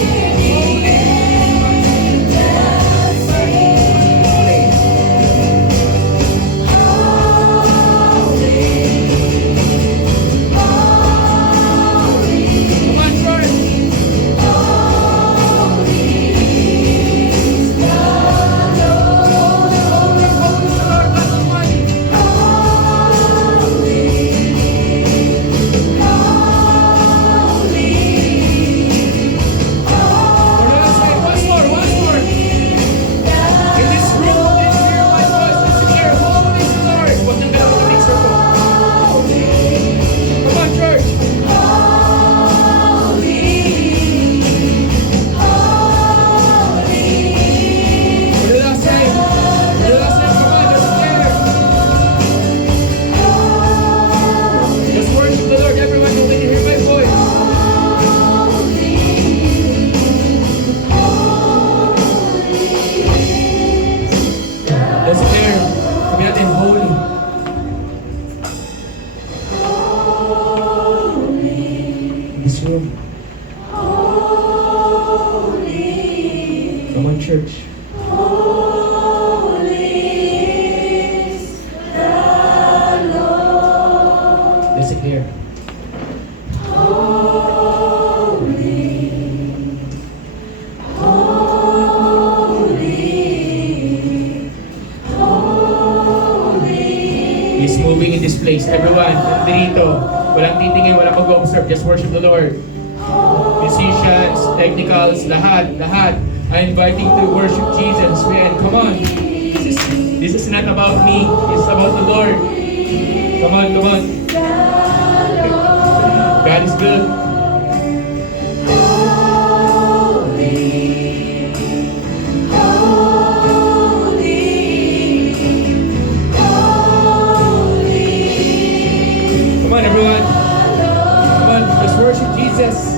holy. Come on, church. Holy, Lord God Almighty. For the last time, once more, once more. In this room, did you hear my voice? Let's declare, holy is the Lord. Huwag nang galaw ng mixer ko. Come on, church. For the last time. For the last time, come on, let's declare. Just worship the Lord, everyone. When you hear my voice. Let's declare. Sabi natin, holy. In this room. Come on, church. Let's declare. He's moving in this place. Everyone, dito. Walang titingin, walang mag-observe. Just worship the Lord. Musicians, technicals, lahat, lahat. I'm inviting to worship Jesus. Man, come on. This is not about me. It's about the Lord. Come on, come on. God is good. Come on, everyone. Come on, let's worship Jesus.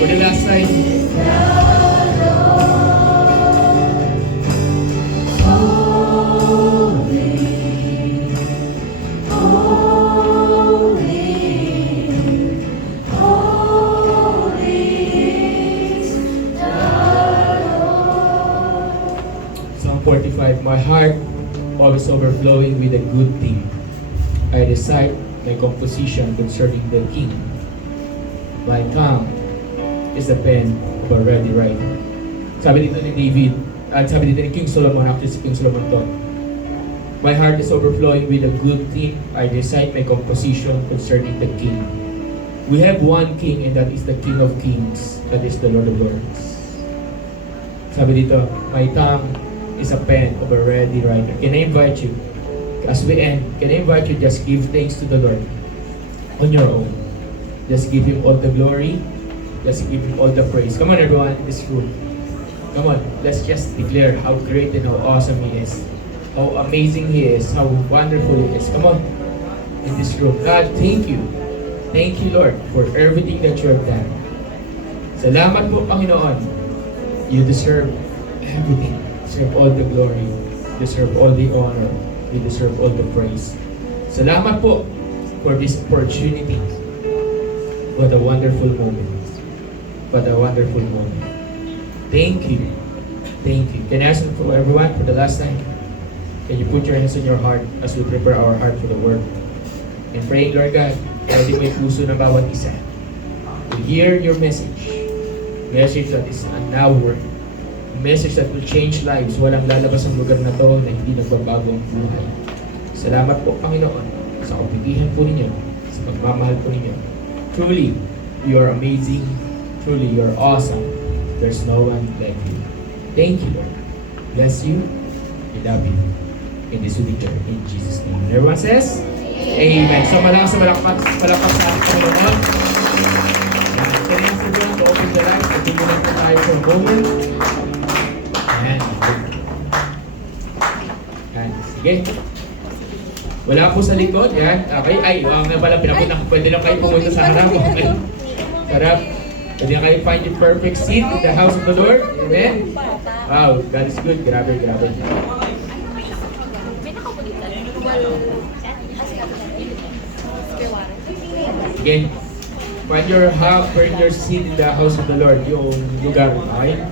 For the last time. heart always overflowing with a good thing, I recite my composition concerning the king. My tongue is the pen of a ready writer. Sabi dito ni David, at sabi dito ni King Solomon, actually si King Solomon to, my heart is overflowing with a good thing. I recite my composition concerning the king. We have one king, and that is the King of Kings, that is the Lord of Lords. Sabi dito, my tongue is a pen of a ready writer. Can I invite you, as we end, can I invite you just give thanks to the Lord on your own. Just give Him all the glory. Just give Him all the praise. Come on everyone in this room. Come on, let's just declare how great and how awesome He is. How amazing He is. How wonderful He is. Come on, in this room. God, thank you. Thank you, Lord, for everything that you have done. Salamat po, Panginoon. You deserve everything. You deserve all the glory. You deserve all the honor. You deserve all the praise. Salamat po for this opportunity. What a wonderful moment. What a wonderful moment. Thank you. Thank you. Can I ask for everyone for the last time? Can you put your hands on your heart as we prepare our heart for the word? And praying, Lord God, pwede may puso ng bawat isa to hear your message. Message that is an now word. Message that will change lives. Walang lalabas ang lugar na to na hindi nagbabago ang buhay. Salamat po, Panginoon, sa kabutihan po ninyo, sa pagmamahal po ninyo. Truly, you are amazing. Truly, you are awesome. There's no one like you. Thank you, Lord. Bless you. I love you. In this we declare in Jesus' name. And everyone says, Amen. So malakas sa palakpak sa ating Panginoon. Can I ask everyone to open the lights? Tingnan lang po tayo for a moment. Ayan. Ayan. Sige. Wala po sa likod. Ayan. Okay. Ay, nga pala pinapunta ko. Pwede lang kayo pumunta sa harap. Okay. Sarap. Pwede lang kayo find your perfect seat in the house of the Lord. Amen. Wow. God is good. Grabe, grabe. Sige. Find your seat in the house of the Lord. Yung lugar. Okay?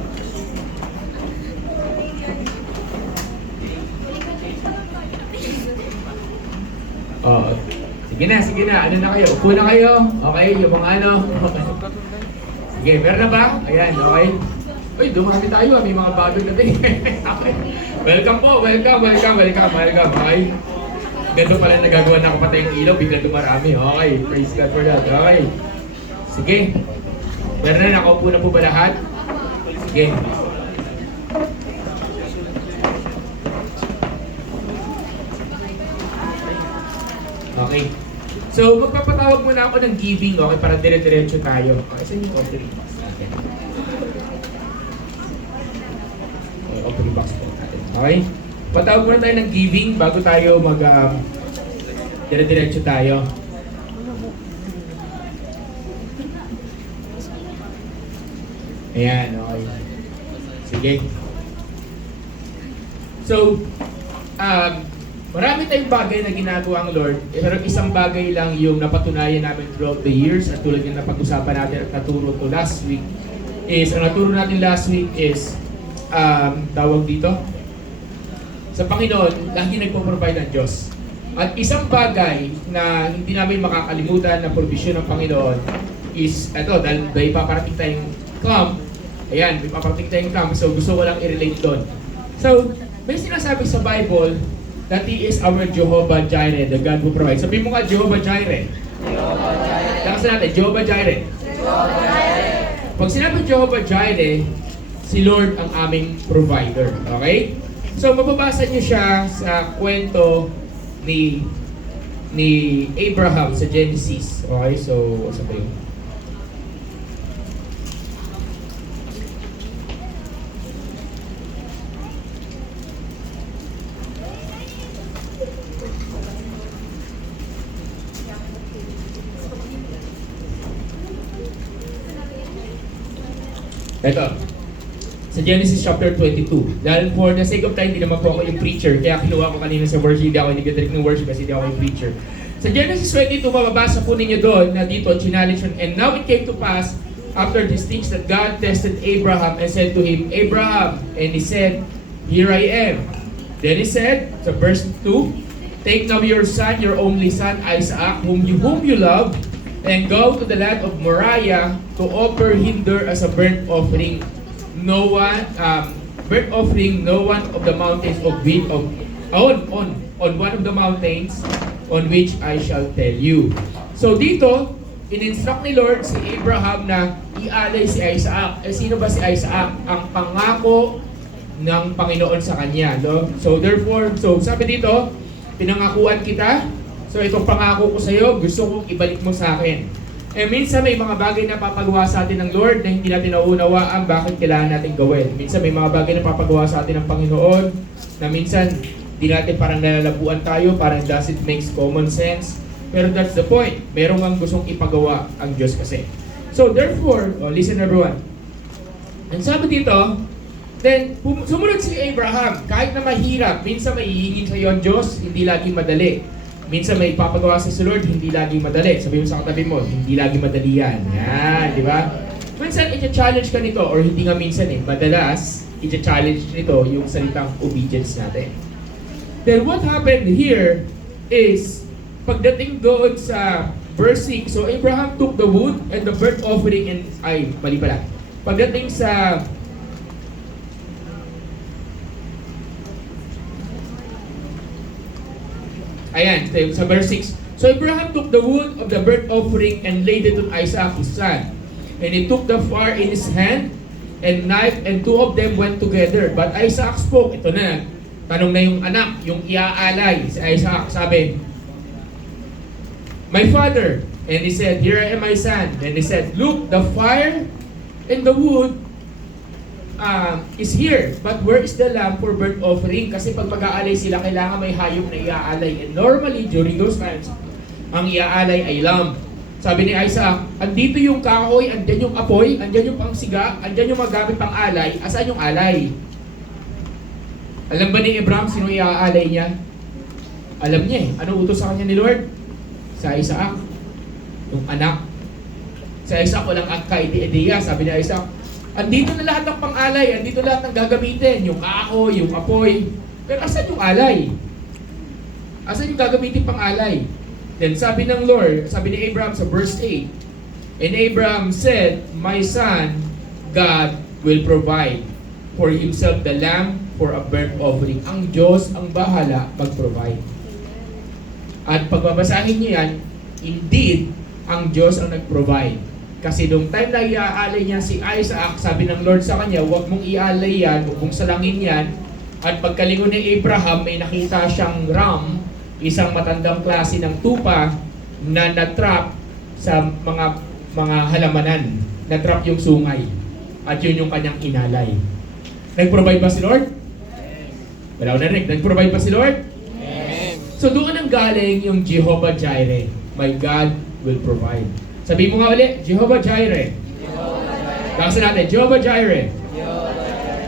Sige na. Ano na kayo? Upo na kayo. Okay, yung mga ano. Sige, meron na ba? Ayan, okay. Uy, dumami tayo. May mga bago na din. Okay. Welcome po. Welcome. Okay. Ganito pala nagagawa na ako patay yung ilaw. Bigla dumarami. Okay, praise God for that. Okay. Sige. Meron na, nakaupo na po ba lahat? Sige. Okay. So, magpapatawag muna ako ng giving, okay, para dire-diretso tayo. Okay, saan yung offering box natin? Okay, offering box po natin. Okay? Patawag muna tayo ng giving bago tayo dire-diretso tayo. Ayan, okay. Sige. So, marami tayong bagay na ginagawa ang Lord, pero isang bagay lang yung napatunayan namin throughout the years at tulad yung napag-usapan natin at naturo to last week is, ang naturo natin last week is, tawag dito, sa Panginoon, lagi nagpo-provide ang Diyos. At isang bagay na hindi namin makakalimutan na provision ng Panginoon is, ito, dahil may paparating tayong camp, ayan, may paparating tayong camp, so gusto ko lang i-relate doon. So, may sinasabi sa Bible that He is our Jehovah Jireh, the God who provides. Sabihin mo nga, Jehovah Jireh. Jehovah Jireh. Lakas natin, Jehovah Jireh. Jehovah Jireh. Pag sinabi Jehovah Jireh, si Lord ang aming provider. Okay? So, mababasa niyo siya sa kwento ni Abraham sa Genesis. Okay? So, sabi yun. Ito, sa Genesis chapter 22. Dahil for the sake of time, hindi naman po ako yung preacher. Kaya kinuha ko kanina sa worship, hindi ako nag-direct ng worship kasi hindi ako yung preacher. Sa Genesis 22, mababasa po ninyo doon na dito, challenge, and now it came to pass, after these things, that God tested Abraham and said to him, Abraham, and he said, Here I am. Then he said, sa verse 2, take now your son, your only son, Isaac, whom you love, and go to the land of Moriah to offer him there as a burnt offering. No one of the mountains of which on one of the mountains on which I shall tell you. So dito, in-instruct ni Lord si Abraham na ialay si Isaac. Sino ba si Isaac? Ang pangako ng Panginoon sa kanya. No? So therefore, sabi dito, pinangakuan kita. So itong pangako ko sa iyo, gusto kong ibalik mo sa akin. Minsan may mga bagay na papagawa sa atin ng Lord na hindi natin nauunawaan bakit kailangan natin gawin. Minsan may mga bagay na papagawa sa atin ng Panginoon na minsan di natin parang nalalabuan tayo, parang doesn't makes common sense. Pero that's the point. Meron kang gustong ipagawa ang Diyos kasi. So therefore, listen everyone. Ang sabi dito, then sumunod si Abraham. Kahit na mahirap, minsan may hihingin sa iyo ang Diyos, hindi laging madali. Minsan may ipapagawa sa Lord, hindi laging madali. Sabi mo sa katabi mo, hindi laging madali yan. Yan, di ba? Minsan, i-challenge ka nito, or hindi nga minsan madalas, i-challenge nito yung salitang obedience natin. Then what happened here is, pagdating doon sa verse 6, so Abraham took the wood and the burnt offering and, mali pala. Pagdating sa ayan, sa verse 6. So Abraham took the wood of the burnt offering and laid it on Isaac his son. And he took the fire in his hand and knife, and two of them went together. But Isaac spoke. Ito na, tanong na yung anak, yung iaalay. Si Isaac sabi, my father. And he said, here I am my son. And he said, look, the fire and the wood is here, but where is the lamb for burnt offering? Kasi pag mag-aalay sila, kailangan may hayop na iaalay. And normally, during those times, ang iaalay ay lamb. Sabi ni Isaac, andito yung kahoy, andyan yung apoy, andyan yung pangsiga, andyan yung magamit pang alay. Asan yung alay? Alam ba ni Abraham sino iaalay niya? Alam niya eh. Ano utos sa kanya ni Lord? Sa Isaac. Yung anak. Sa Isaac, walang idea. Sabi ni Isaac, andito na lahat ng pang-alay, andito lahat ng gagamitin, yung kahoy, yung apoy. Pero asan yung alay? Asan yung gagamitin pang-alay? Then sabi ng Lord, sabi ni Abraham sa verse 8, and Abraham said, my son, God will provide for himself the lamb for a burnt offering. Ang Diyos ang bahala mag-provide. At pagbabasahin niyo yan, indeed, ang Diyos ang nag-provide. Kasi nung time na iaalay niya si Isaac, sabi ng Lord sa kanya, huwag mong iaalay yan, huwag mong salangin yan. At pagkalingon ni Abraham, may nakita siyang ram, isang matandang klase ng tupa na natrap sa mga halamanan. Natrap yung sungay. At yun yung kanyang inalay. Nag-provide ba si Lord? Wala ko narinig. Nag-provide ba si Lord? So doon ang galing yung Jehovah Jireh. My God will provide. Sabi mo nga ulit, Jehovah Jireh. Bakasan natin, Jehovah Jireh.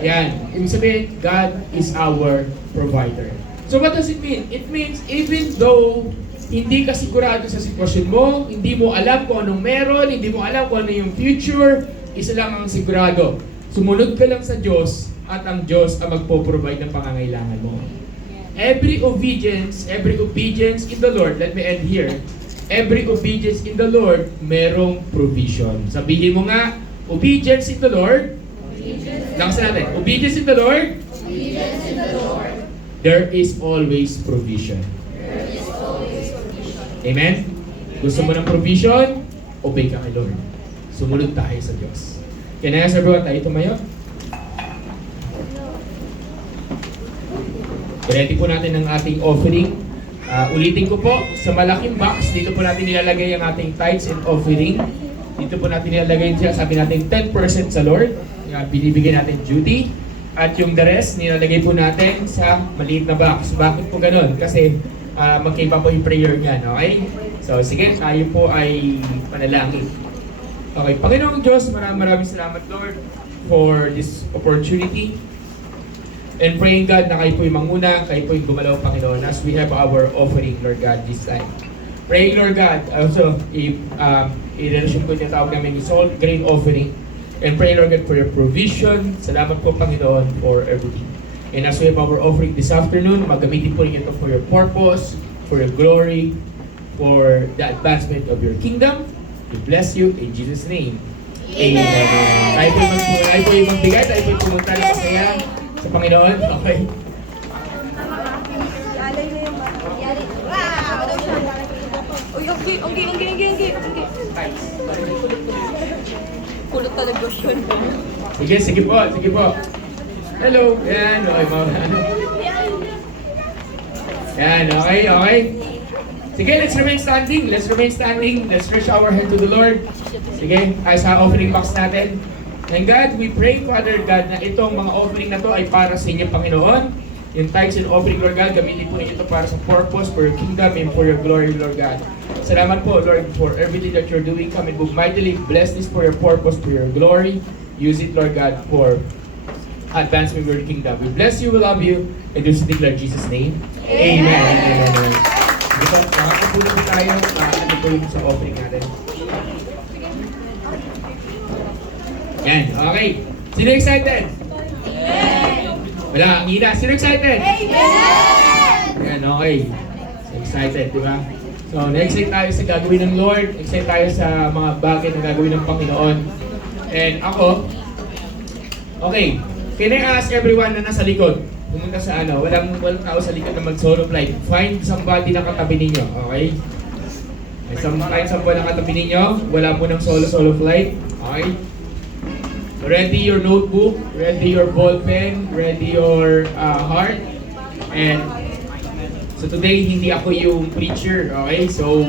Yan. Ibig sabihin, God is our provider. So what does it mean? It means even though hindi ka sigurado sa sitwasyon mo, hindi mo alam kung anong meron, hindi mo alam kung ano yung future, isa lang ang sigurado. Sumunod ka lang sa Diyos at ang Diyos ang magpo-provide ng pangangailangan mo. Every obedience in the Lord, let me end here. Every obedience in the Lord, merong provision. Sabihin mo nga, obedience in the Lord. Lakasan natin. Obedience in the Lord. There is always provision. Amen? Gusto mo ng provision? Obey ka kay Lord. Sumunod tayo sa Diyos. Can I ask everyone tayo tumayo? Ready po natin ang ating offering. Ulitin ko po, sa malaking box, dito po natin nilalagay ang ating tithes and offering. Dito po natin nilalagay siya, sabi natin 10% sa Lord. Binibigyan natin duty. At yung the rest, nilalagay po natin sa maliit na box. Bakit po ganun? Kasi magkaiba po yung prayer niyan, okay? So sige, tayo po ay panalangin. Okay, Panginoong Diyos, maraming salamat Lord for this opportunity. And praying God na kayo po'y manguna, kayo po'y gumalaw Panginoon as we have our offering, Lord God, this time. Praying Lord God, also, i-relasyon ko yung tawag namin yung salt grain offering. And pray Lord God for your provision. Salamat po Panginoon for everything. And as we have our offering this afternoon, magamitin po ninyo ito for your purpose, for your glory, for the advancement of your kingdom. We bless you in Jesus' name. Amen. Tayo po yung magbigay, tayo po yung pumunta ng masaya sa Panginoon. Okay. Kulot talaga yun. Sige po. Hello. Yan, okay mga Yan, okay. Sige, let's remain standing. Let's stretch our hand to the Lord. Sige, ay sa offering box natin. And God, we pray, Father God, na itong mga offering na to ay para sa inyo, Panginoon. Yung tithes and offering, Lord God, gamitin po ninyo ito para sa purpose, for your kingdom, and for your glory, Lord God. Salamat po, Lord, for everything that you're doing. Come and move mightily. Bless this for your purpose, for your glory. Use it, Lord God, for advancement of your kingdom. We bless you, we love you, and do so declare Jesus' name. Amen. Dito, nakakapulong po tayo. Ano po yung sa offering natin? Yan, okay. Sino excited? Wala, ang hina. Sino excited? Yan, okay. So, excited, di ba? So, na-excite tayo sa gagawin ng Lord. Excited tayo sa mga bagay na gagawin ng Panginoon. And ako, okay, can I ask everyone na nasa likod? Pumunta sa walang tao sa likod na mag-solo flight. Find somebody na katabi ninyo, okay? Find someone na katabi ninyo. Wala mo ng solo flight, okay? Ready your notebook, ready your ball pen, ready your heart. And so today, hindi ako yung preacher, okay? So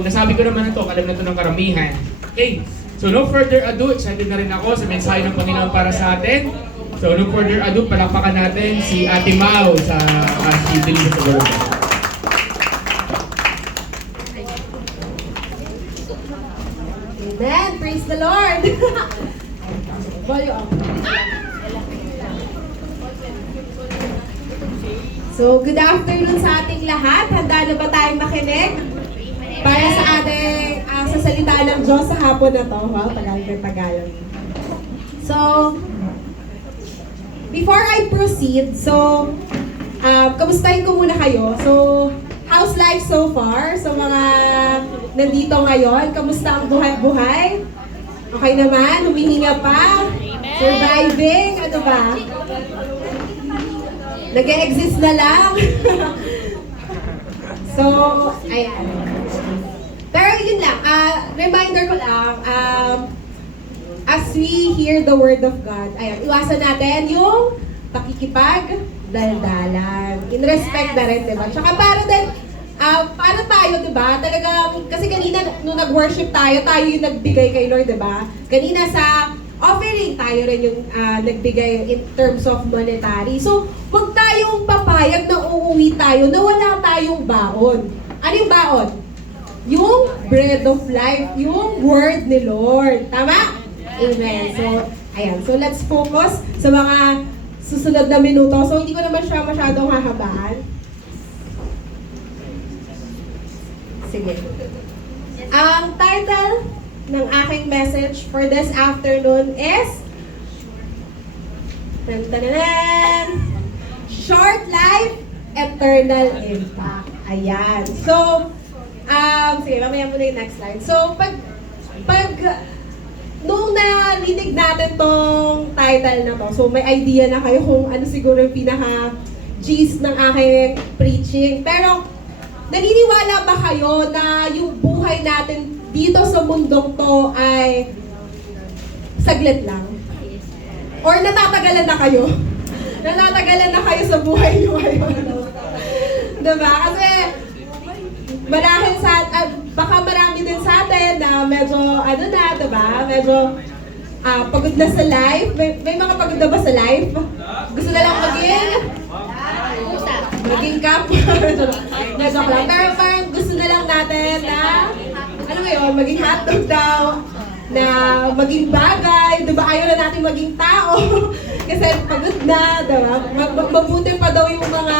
nasabi ko naman na to, alam na to ng karamihan. Okay, so no further ado, excited na rin ako sa mensahe ng Panginoon para sa atin. So no further ado, palakpakan natin si Ate Mau sa si Deliver sa Word. Amen. Praise the Lord. So, good afternoon sa ating lahat. Handa na ba tayong makinig? Para sa ating sa salita ng Diyos sa hapon na to. Wow, Tagalog. So, before I proceed, kamustahin ko muna kayo. So, how's life so far? So, mga nandito ngayon, kamusta ang buhay-buhay? Okay naman? Humihinga pa? Surviving? Ano ba? Nag-e-exist na lang? So, ayan. Pero yun lang, reminder ko lang, as we hear the Word of God, ayan, iwasan natin yung pakikipag-daldalan. In respect na rin, diba? Tsaka para tayo, diba? Talagang, kasi kanina, nung nag-worship tayo yung nagbigay kay Lord, diba? Kanina sa offering, tayo rin yung nagbigay in terms of monetary. So, huwag tayong papayag na uuwi tayo na wala tayong baon. Ano yung baon? Yung bread of life, yung word ni Lord. Tama? Amen. So, ayan. So, let's focus sa mga susunod na minuto. So, hindi ko naman siya masyadong hahabaan. Sige. Ang title ng aking message for this afternoon is Short Life, Eternal Impact. Ayan. So, sige, mamaya muna yung next slide. So, nung narinig natin tong title na to, so may idea na kayo kung ano siguro yung pinaka-gist ng aking preaching. Pero, naniniwala ba kayo na yung buhay natin dito sa mundong to ay saglit lang? Or natatagalan na kayo? Natatagalan na kayo sa buhay nyo ngayon? Diba? Kasi marahil baka marami din sa atin na medyo diba? Medyo pagod na sa life. May mga pagod na ba sa life? Gusto na lang maging kapwa. Medyo lang. Pero parang gusto na lang natin na maging hotdog daw, na maging bagay, diba? Ayaw na natin maging tao. Kasi pagod na, diba? Mabuti pa daw yung mga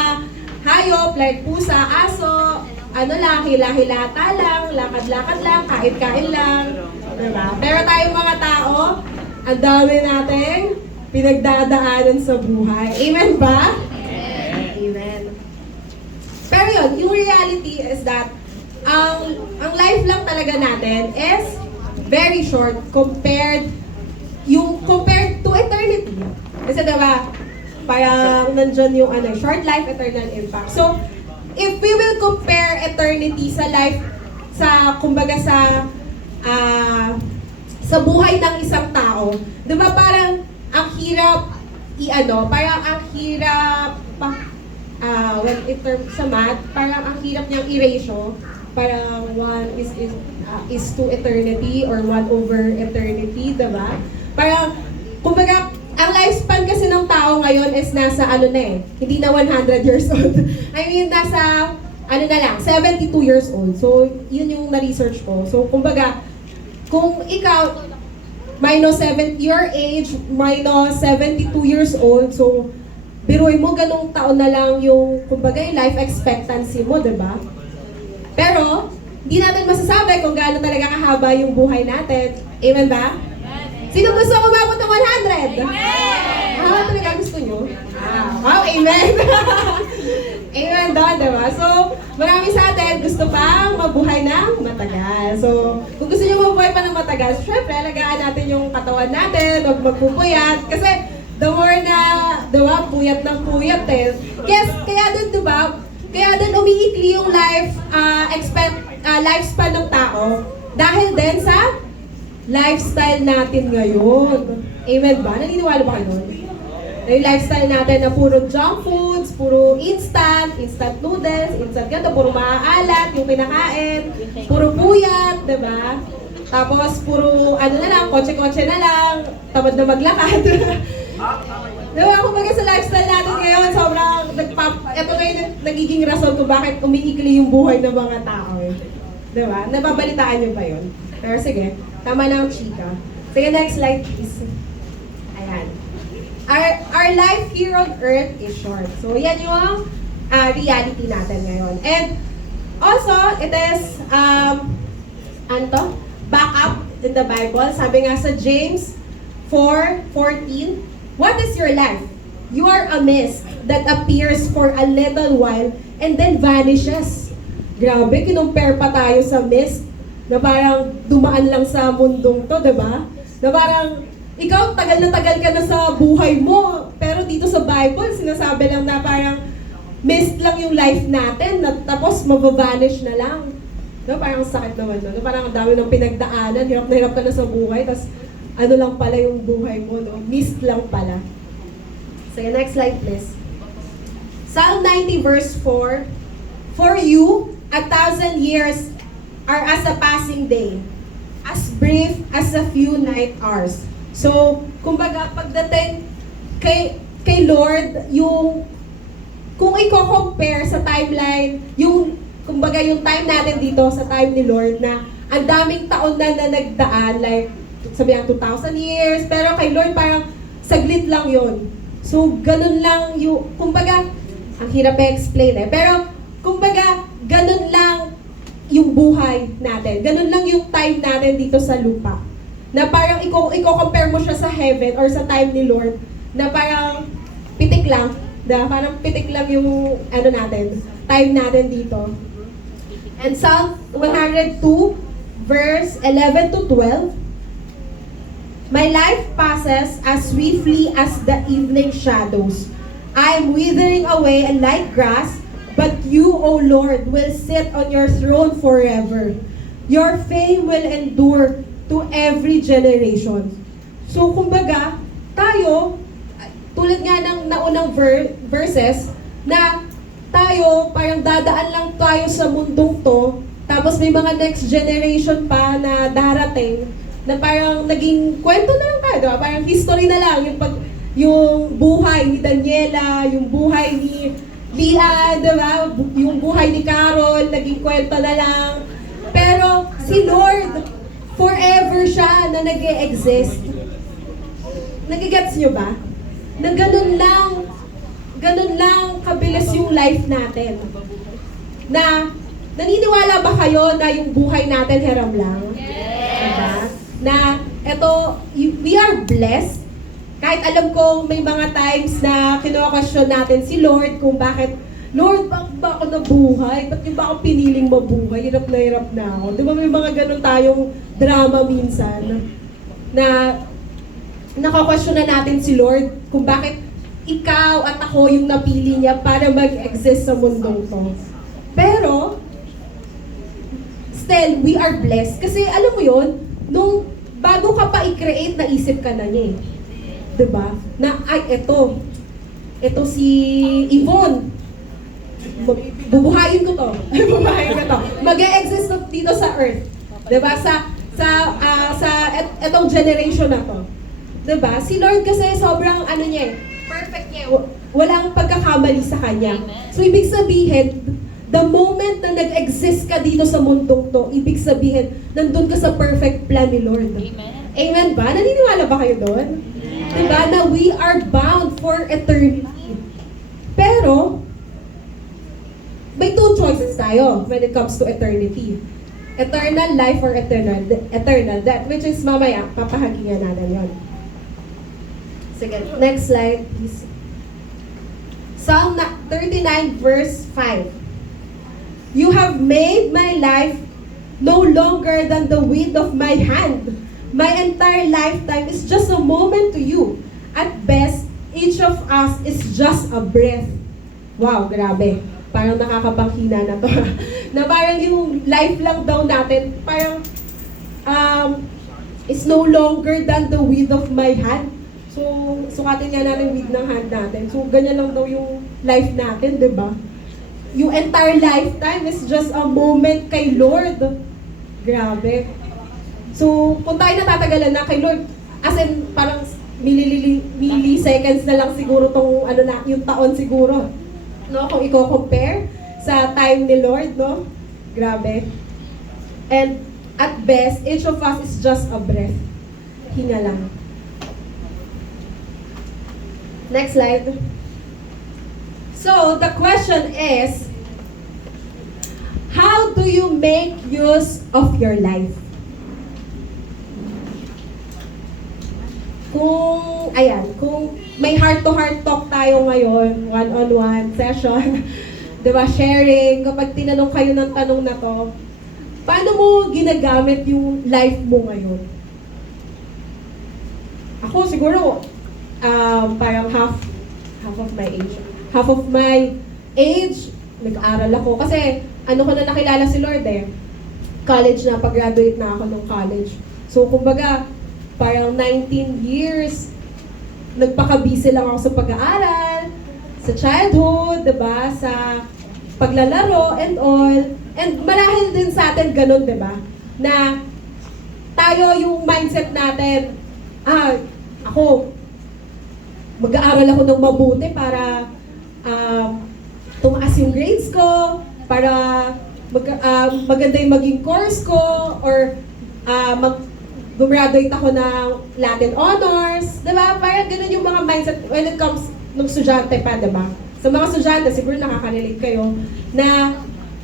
hayop, like pusa, aso, hila-hilata lang, lakad-lakad lang, kain-kain lang, diba? Pero tayong mga tao, ang dami nating pinagdadaanan sa buhay. Amen ba? Amen. Pero yun, yung reality is that ang life lang talaga natin is very short compared to eternity. Kasi diba, parang nandyan yung short life, eternal impact. So, if we will compare eternity sa life, kumbaga sa buhay ng isang tao, diba parang ang hirap parang ang hirap well, in terms sa math, parang ang hirap niyang i-ratio. Parang 1 is to eternity or 1 over eternity, diba? Parang, kumbaga, ang lifespan kasi ng tao ngayon is nasa hindi na 100 years old. I mean, nasa, 72 years old. So, yun yung na-research ko. So, kumbaga, kung ikaw, your age, minus 72 years old, so, biruin mo ganong taon na lang yung, kumbaga, yung life expectancy mo, diba? Pero, hindi natin masasabi kung gaano talaga kahaba yung buhay natin. Amen ba? Sino gusto umabot ng 100? Amen! Talaga gusto nyo? Wow, amen! Amen doon, diba? So, marami sa atin gusto pang mabuhay ng matagal. So, kung gusto nyo mabuhay pa ng matagal, syempre, alagaan natin yung katawan natin, huwag magpupuyat. Kasi, the more na, diba, puyat ng puyat eh. Kaya dun, diba, kaya din umiikli yung lifespan ng tao dahil din sa lifestyle natin ngayon. Amen ba? Naniniwala ba kayo nun? Yung lifestyle natin na puro junk foods, puro instant noodles, instant ganito, puro maaalat yung pinakain, puro puyat, diba? Tapos puro kotse-kotse na lang, tamad na maglakad. Diba, kumbaga sa lifestyle natin ngayon, sobrang ito ngayon nagiging rason kung bakit umiikli yung buhay ng mga tao. Diba? Nababalitaan nyo ba yun? Pero sige, tama na ang chika. Sige, next slide please. Ayan. Our life here on earth is short. So, yan yung reality natin ngayon. And also, it is, back up in the Bible. Sabi nga sa James 4:14, what is your life? You are a mist that appears for a little while and then vanishes. Grabe, kinumpare pa tayo sa mist na parang dumaan lang sa mundong to, diba? Na parang, ikaw, tagal na sa buhay mo. Pero dito sa Bible, sinasabi lang na parang mist lang yung life natin, tapos mabavanish na lang. No, parang sakit naman no? Parang ang dami ng pinagdaanan, hirap na hirap ka na sa buhay, tapos ano lang pala yung buhay mo, no? Mist lang pala. So, next slide please. Psalm 90 verse 4, for you, 1,000 years are as a passing day, as brief as a few night hours. So, kumbaga, pagdating kay Lord, kung i-compare sa timeline, kumbaga yung time natin dito sa time ni Lord na ang daming taon na nagdaan, like, sabihan 2,000 years, pero kay Lord parang saglit lang yon. So, ganun lang kumbaga, ang hirap i-explain pero, kumbaga, ganun lang yung buhay natin. Ganun lang yung time natin dito sa lupa. Na parang i-compare mo siya sa heaven or sa time ni Lord, na parang pitik lang. Parang pitik lang yung time natin dito. And Psalm 102, verse 11 to 12, my life passes as swiftly as the evening shadows. I am withering away like grass, but you, O Lord, will sit on your throne forever. Your fame will endure to every generation. So, kumbaga, tayo, tulad nga ng naunang verses, na tayo, parang dadaan lang tayo sa mundong to, tapos may mga next generation pa na darating, na parang naging kwento na lang tayo, diba? Parang history na lang, yung buhay ni Daniela, yung buhay ni Leah, diba? Yung buhay ni Carol, naging kwento na lang. Pero si Lord, forever siya na nag-e-exist. Nagigets nyo ba? Na ganun lang kabilis yung life natin. Na, naniniwala ba kayo na yung buhay natin hiram lang? Yes! Diba? Na, we are blessed Kahit alam ko may mga times na kino-question natin si Lord kung bakit, Lord, bakit ba ako nabuhay? Ba't niyo ba ako piniling mabuhay? Hirap na ako. Di ba may mga ganun tayong drama minsan na naka-question na natin si Lord kung bakit ikaw at ako yung napili niya para mag-exist sa mundong to. Pero, still, we are blessed. Kasi alam mo yun, nung bago ka pa i-create, naisip ka na niya eh. Diba? Na, ay, eto si Yvonne. Bubuhayin ko to. Bubuhayin ko to. Mag-e-exist dito sa earth. Diba? Etong generation na to. Diba? Si Lord kasi sobrang ano niya eh, perfect niya. Walang pagkakamali sa kanya. So, ibig sabihin, the moment na nag-exist ka dito sa mundong to, ibig sabihin, nandun ka sa perfect plan ni Lord. Amen. Amen ba? Naniniwala ba kayo doon? Diba? Na we are bound for eternity. Pero, may two choices tayo when it comes to eternity. Eternal life or eternal death, which is mamaya, papahagingan natin yon. Sige, next slide, please. Psalm 39 verse 5. You have made my life no longer than the width of my hand. My entire lifetime is just a moment to you. At best, each of us is just a breath. Wow, grabe. Parang nakakapangkina na to. Na parang yung life lang daw natin, parang is no longer than the width of my hand. So, sukatin nga natin width ng hand natin. So, ganyan lang daw yung life natin, di ba? Yung entire lifetime is just a moment kay Lord. Grabe. So, kung tayo natatagalan na kay Lord, as in, parang milliseconds na lang siguro tong, yung taon siguro. No? Kung i-compare sa time ni Lord, no? Grabe. And, at best, each of us is just a breath. Hinga lang. Next slide. So, the question is, how do you make use of your life? Kung may heart-to-heart talk tayo ngayon, one-on-one session, di ba, sharing, kapag tinanong kayo ng tanong na to, paano mo ginagamit yung life mo ngayon? Ako siguro, parang half of my age. Half of my age, nag-aaral ako. Kasi, ano ko na nakilala si Lord eh. College na, pag-graduate na ako ng college. So, kumbaga, parang 19 years, nagpaka-busy lang ako sa pag-aaral, sa childhood, diba? Sa paglalaro and all. And marahil din sa atin ganun, diba? Na tayo yung mindset natin, ako, mag-aaral ako ng mabuti para tumaas yung grades ko, para maganda yung maging course ko, or gumraduate ako ng Latin honors, diba? Parang ganun yung mga mindset when it comes ng estudyante pa, diba? Sa mga estudyante, siguro nakaka-relate kayo, na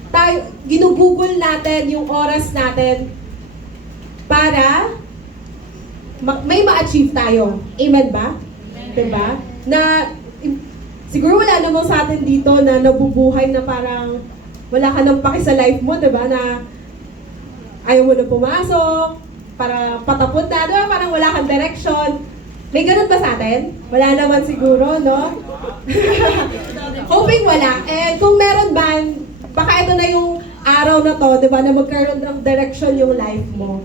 tayo, ginugugol natin yung oras natin para may ma-achieve tayo. Amen ba? Diba? Na siguro wala namang sa atin dito na nabubuhay na parang wala ka nang paki sa life mo, diba? Na ayaw mo na pumasok, para patapon na, diba? Parang wala kang direction. May ganun ba sa atin? Wala naman siguro, no? Hoping wala. And kung meron man, baka ito na yung araw na to, diba? Na magkaroon ng direction yung life mo.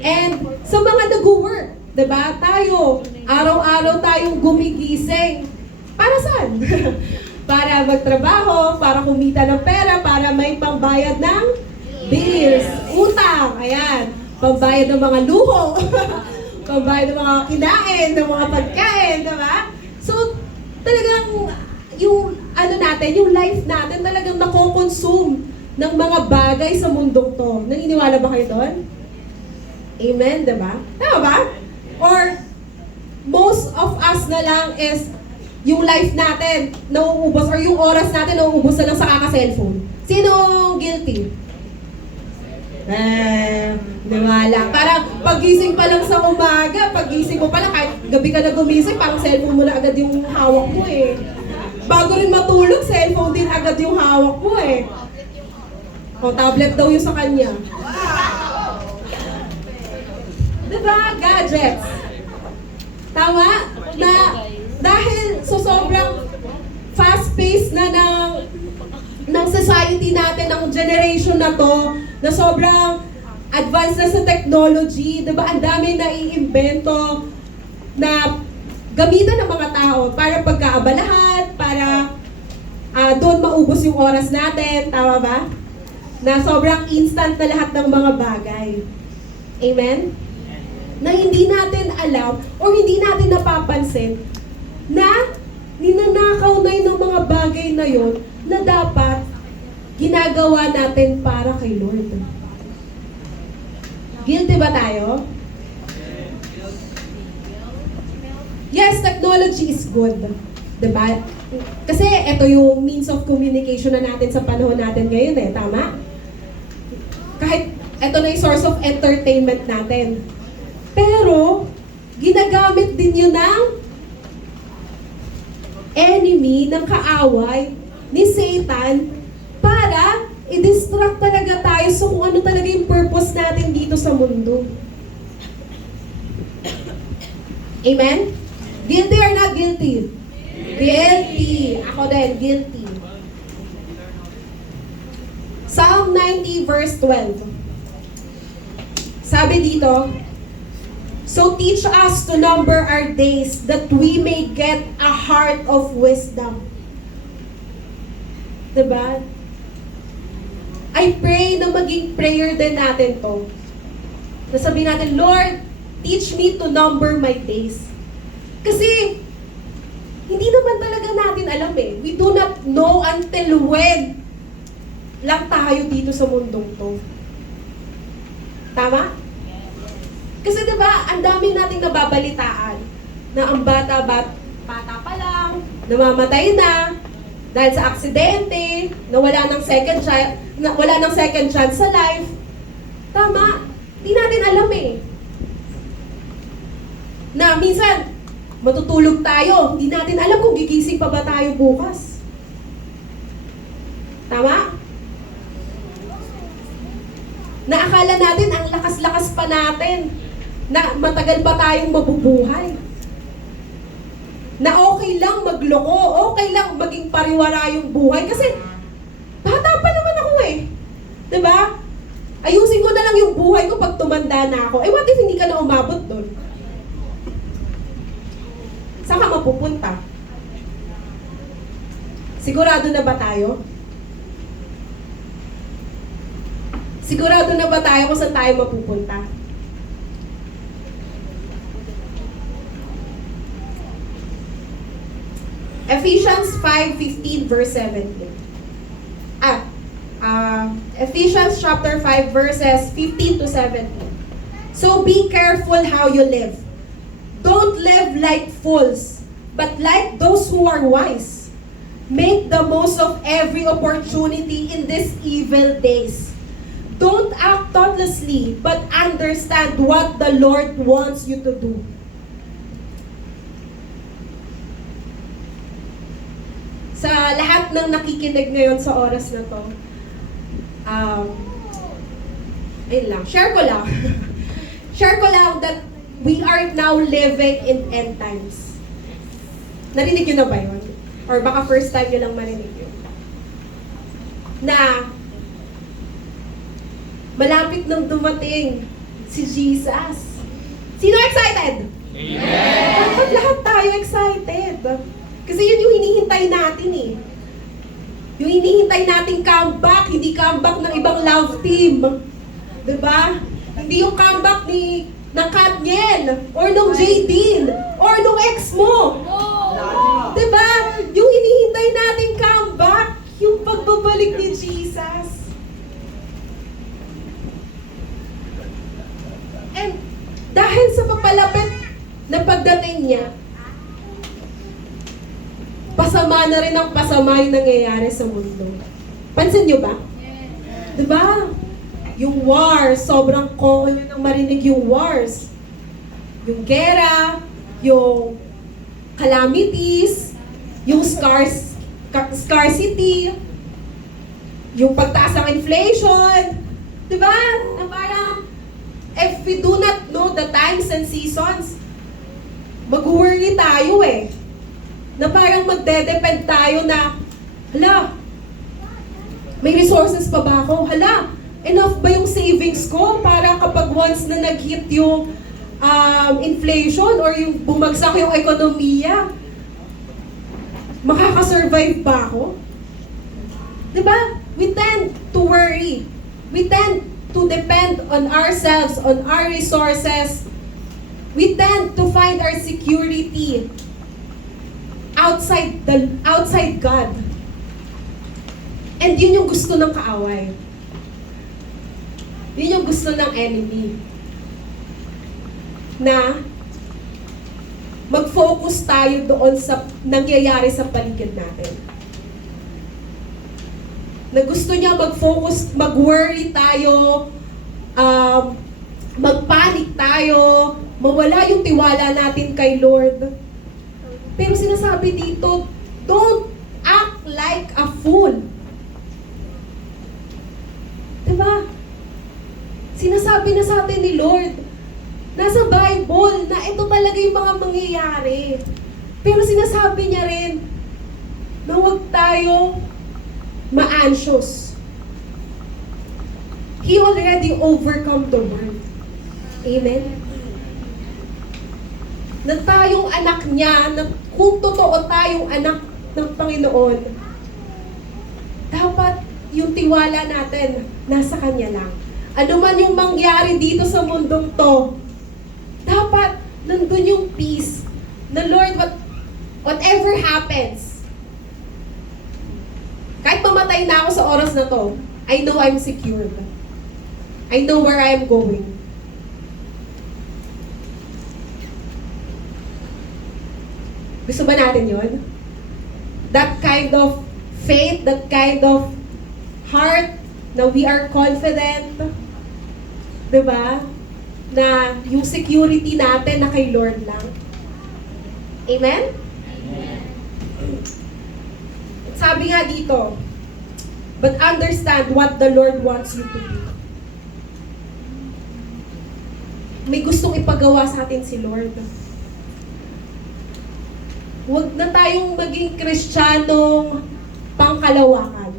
And sa mga nag-work, diba? Tayo, araw-araw tayong gumigising. Para saan? Para magtrabaho, para kumita ng pera, para may pambayad ng bills, utang, ayan, pambayad ng mga luho, pambayad ng mga kinain, ng mga pagkain, diba? So, talagang yung natin, yung life natin talagang nako-consume ng mga bagay sa mundong to. Naniniwala ba kayo doon? Amen, diba? Tama ba? Or, most of us na lang is yung life natin nauubos or yung oras natin nauubos na lang sa kaka-cellphone. Sino guilty? Nawala. Parang pagising pa lang sa umaga, pagising mo pa lang, kahit gabi ka na gumising, parang cellphone mo na agad yung hawak mo eh. Bago rin matulog, cellphone din agad yung hawak mo eh. O, tablet daw yung sa kanya. Diba? Gadgets. Tama? Na dahil sa sobrang fast-paced na ng society natin, ng generation na to, na sobrang advanced na sa technology, diba? Ang dami na iimbento na gamitan ng mga tao para pagkaabalahan, para doon maubos yung oras natin. Tama ba? Na sobrang instant na lahat ng mga bagay. Amen? Na hindi natin alam o hindi natin napapansin na ninanakaw na yun ng mga bagay na yun na dapat ginagawa natin para kay Lord. Guilty ba tayo? Yes, technology is good. Diba? Kasi ito yung means of communication na natin sa panahon natin ngayon eh. Tama? Kahit ito na yung source of entertainment natin. Pero, ginagamit din yun ng enemy, ng kaaway, ni Satan, para i-distract talaga tayo sa kung ano talaga yung purpose natin dito sa mundo. Amen? Guilty or not guilty? Guilty. Ako din, guilty. Psalm 90 verse 12. Sabi dito, so teach us to number our days that we may get a heart of wisdom. Diba? I pray na maging prayer din natin to. Nasabi natin, Lord, teach me to number my days. Kasi, hindi naman talaga natin alam eh. We do not know until when lang tayo dito sa mundong to. Tama? Kasi diba, ang dami nating nababalitaan na ang bata pa lang, namamatay na, dahil sa aksidente, na wala ng second chance sa life. Tama? Di natin alam eh. Na minsan, matutulog tayo, hindi natin alam kung gigising pa ba tayo bukas. Tama? Na akala natin ang lakas-lakas pa natin, na matagal pa tayong mabubuhay. Na okay lang magloko, okay lang maging pariwara yung buhay. Kasi, bata pa naman ako eh. Diba? Ayusin ko na lang yung buhay ko pag tumanda na ako. Eh, what if hindi ka na umabot doon? Saan ka mapupunta? Sigurado na ba tayo? Sigurado na ba tayo kung saan tayo mapupunta? Ephesians 5:15 verse 17. Ephesians chapter 5 verses 15 to 17. So be careful how you live. Don't live like fools, but like those who are wise. Make the most of every opportunity in these evil days. Don't act thoughtlessly, but understand what the Lord wants you to do. Sa lahat ng nakikinig ngayon sa oras na to, ayun lang, share ko lang. Share ko lang that we are now living in end times. Narinig nyo na ba yun? Or baka first time nyo lang marinig yun? Na malapit nang dumating si Jesus. Sino excited? Amen! Dapat lahat tayo excited. Kasi yun yung hinihintay natin eh. Yung hinihintay nating comeback, hindi comeback ng ibang love team. Diba? Hindi yung comeback ng Katniel, or nung Jaydeen, or nung ex mo. Diba? Yung hinihintay nating comeback, yung pagbabalik ni Jesus. And dahil sa papalapit na pagdating niya, pasama na rin ang pasama yung nangyayari sa mundo. Pansin nyo ba? Diba? Yung wars, sobrang common yun ang marinig yung wars. Yung gera, yung calamities, yung scarcity, yung pagtaas ng inflation. Diba? Na parang, if we do not know the times and seasons, mag-worry tayo eh. Na parang magde-depend tayo na, hala, may resources pa ba ako? Hala, enough ba yung savings ko para kapag once na nag-hit yung inflation or yung bumagsak yung ekonomiya, makakasurvive ba ako? Diba? We tend to worry. We tend to depend on ourselves, on our resources. We tend to find our security outside God. And yun yung gusto ng kaaway. Yun yung gusto ng enemy. Na mag-focus tayo doon sa nangyayari sa paligid natin. Na gusto niya mag-focus, mag-worry tayo, mag-panic tayo, mawala yung tiwala natin kay Lord. Pero sinasabi dito, don't act like a fool. Diba? Sinasabi na sa atin ni Lord, nasa Bible, na ito talaga yung mga mangyayari. Pero sinasabi niya rin, na huwag tayo ma-anxious. He already overcome the world. Amen? Na tayong anak niya, na kung totoo tayong anak ng Panginoon, dapat yung tiwala natin nasa Kanya lang. Ano man yung mangyari dito sa mundong to, dapat nandun yung peace na Lord, whatever happens, kahit mamatay na ako sa oras na to, I know I'm secured. I know where I'm going. Gusto ba natin yun? That kind of faith, that kind of heart, na we are confident, diba? Na yung security natin na kay Lord lang. Amen? Amen. Sabi nga dito, but understand what the Lord wants you to do. May gustong ipagawa sa atin si Lord. Huwag na tayong maging Kristiyanong pangkalawakan.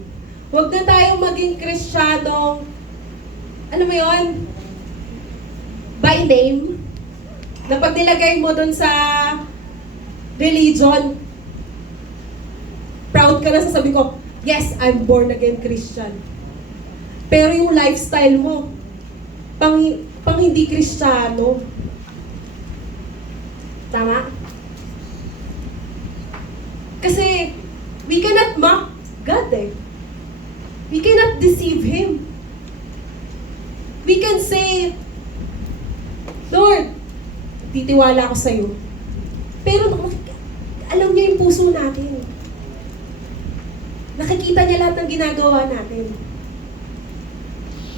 Huwag na tayong maging Kristiyanong, ano mo yun? By name. Na pag nilagay mo dun sa religion, proud ka na sasabi ko, yes, I'm born again Christian. Pero yung lifestyle mo, pang hindi Kristiyano. Tama? Kasi, we cannot mock God eh. We cannot deceive Him. We can say, Lord, titiwala ako sa'yo. Pero alam niya yung puso natin. Nakikita niya lahat ng ginagawa natin.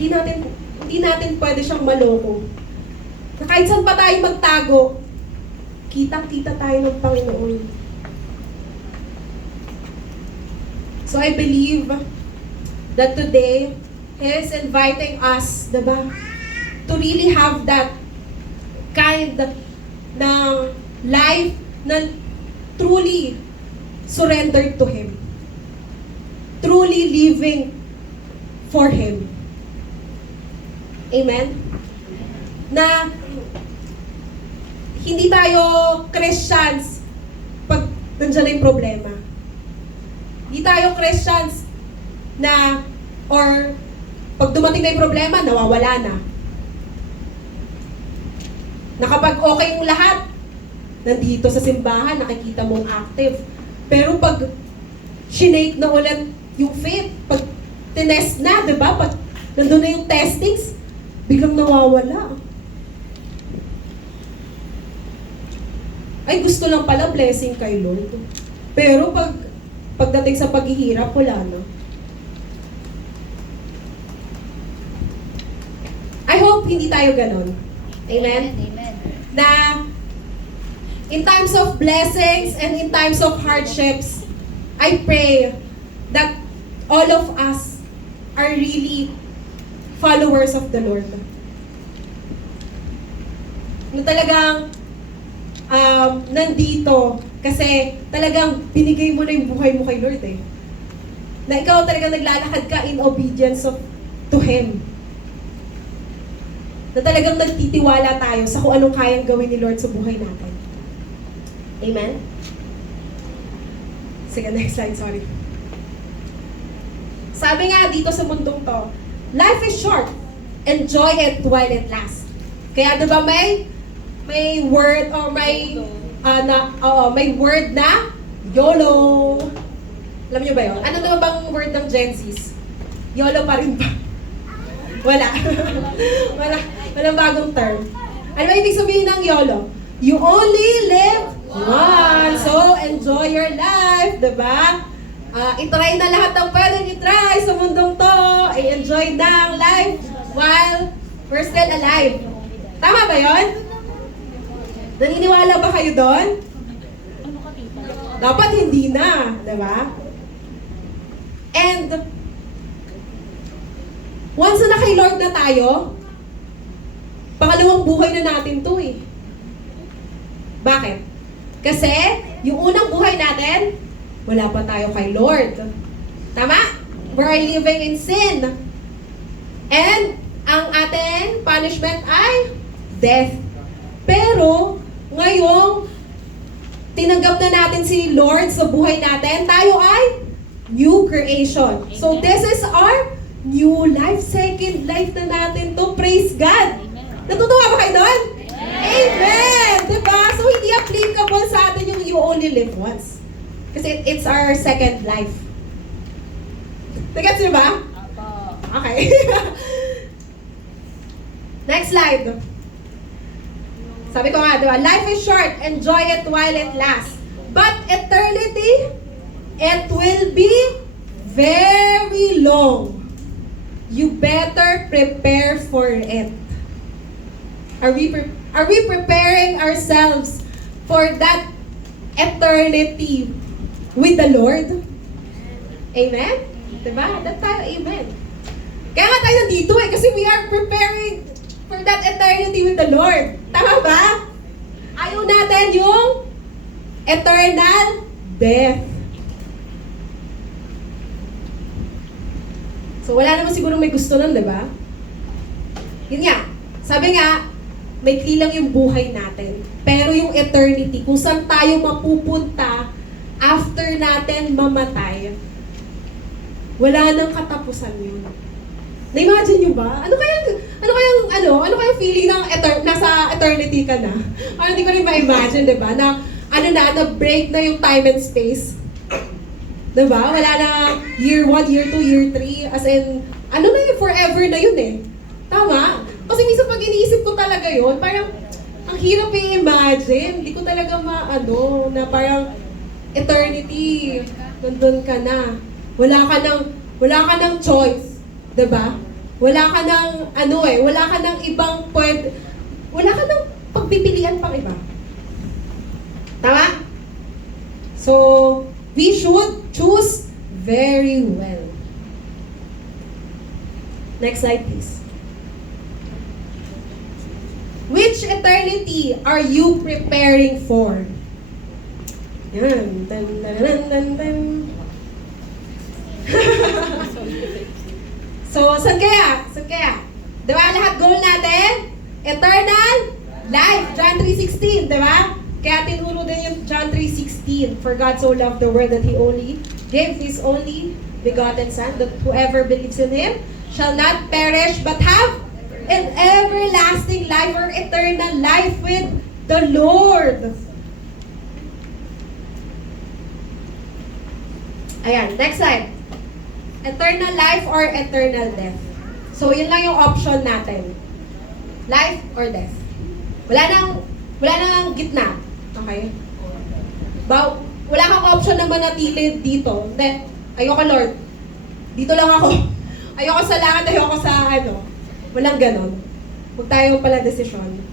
Hindi natin pwede siyang maloko. Na kahit saan pa tayo magtago, kitang-kita tayo ng Panginoon. So I believe that today, He is inviting us, diba, to really have that kind ng life na truly surrendered to Him. Truly living for Him. Amen? Na hindi tayo Christians pag nandiyan na yung problema. Hindi tayo Christians na, or pag dumating na yung problema, nawawala na. Na kapag okay yung lahat, nandito sa simbahan, nakikita mong active. Pero pag shinake na ulit yung faith, pag tinest na, di ba? Pag nandun na yung testings, biglang nawawala. Ay, gusto lang pala blessing kay Lord. Pero pagdating sa paghihirap, wala na. hope hindi tayo ganon. Amen? Amen. Na in times of blessings and in times of hardships, I pray that all of us are really followers of the Lord. Na talagang nandito kasi talagang binigay mo na yung buhay mo kay Lord eh. Na ikaw talagang naglalakad ka in obedience to Him. Na talagang nagtitiwala tayo sa kung anong kayang gawin ni Lord sa buhay natin. Amen? Sige, next slide, sorry. Sabi nga dito sa mundong to, life is short. Enjoy it while it lasts. Kaya diba may word or may word na YOLO. Alam niyo ba yun? Ano naman bang word ng Gen Zs? YOLO pa rin ba? Wala. Walang bagong term. Ano ba ibig sabihin ng YOLO? You only live once. So, enjoy your life, diba? I-try na lahat ng pwedeng i-try sa mundong to. I-enjoy na ang life while we're still alive. Tama ba yun? Naniniwala ba kayo doon? Dapat hindi na, diba? And, once na kay Lord na tayo, pangalawang buhay na natin to eh. Bakit? Kasi, yung unang buhay natin, wala pa tayo kay Lord. Tama? We're living in sin. And, ang ating punishment ay death. Pero, ngayong tinanggap na natin si Lord sa buhay natin, tayo ay new creation. So, this is our new life, second life na natin to. Praise God! Natutuwa ba kayo doon? Amen! Diba? So, hindi applicable sa atin yung you only live once. Kasi it's our second life. Nagets niyo ba? Okay. Next slide. Sabi ko nga, diba? Life is short. Enjoy it while it lasts. But eternity, it will be very long. You better prepare for it. Are we preparing ourselves for that eternity with the Lord? Amen? Diba? That tayo, amen. Kaya nga tayo dito eh, kasi we are preparing for that eternity with the Lord. Tama ba? Ayaw natin yung eternal death. So wala naman siguro may gusto nun, diba? Yun nga, sabi nga, may lang yung buhay natin. Pero yung eternity, kung saan tayo mapupunta after natin mamatay, wala nang katapusan yun. Na-imagine nyo ba? Ano kayang feeling ng nasa eternity ka na? Hindi ko rin ma-imagine, di ba? Na break na yung time and space. Di ba? Wala na year 1, year 2, year 3. As in, forever na yun eh. Tama? Kasi minsan pag iniisip ko talaga yun, parang, ang hirap i-imagine. Hindi ko talaga na parang, eternity, nandun ka na. Wala ka ng choice. Diba? Wala ka ng, wala ka ng ibang wala ka ng pagpipilian pang iba. Tama? So, we should choose very well. Next slide, please. Which eternity are you preparing for? Yan. Dun, dun, dun, dun, dun. So, saan kaya? Diba, lahat goal natin? Eternal life. John 3:16, diba? Kaya tinuro din yung John 3:16. For God so loved the world that He only gave His only begotten Son, that whoever believes in Him shall not perish but have an everlasting life or eternal life with the Lord. Ayan, next slide. Eternal life or eternal death. So, yun lang yung option natin. Life or death. Wala nang gitna. Okay? Wala kang option na manatili dito. Hindi. Ayoko, Lord. Dito lang ako. Ayoko sa langit, ayoko sa Walang ganon. Huwag tayo pala desisyon.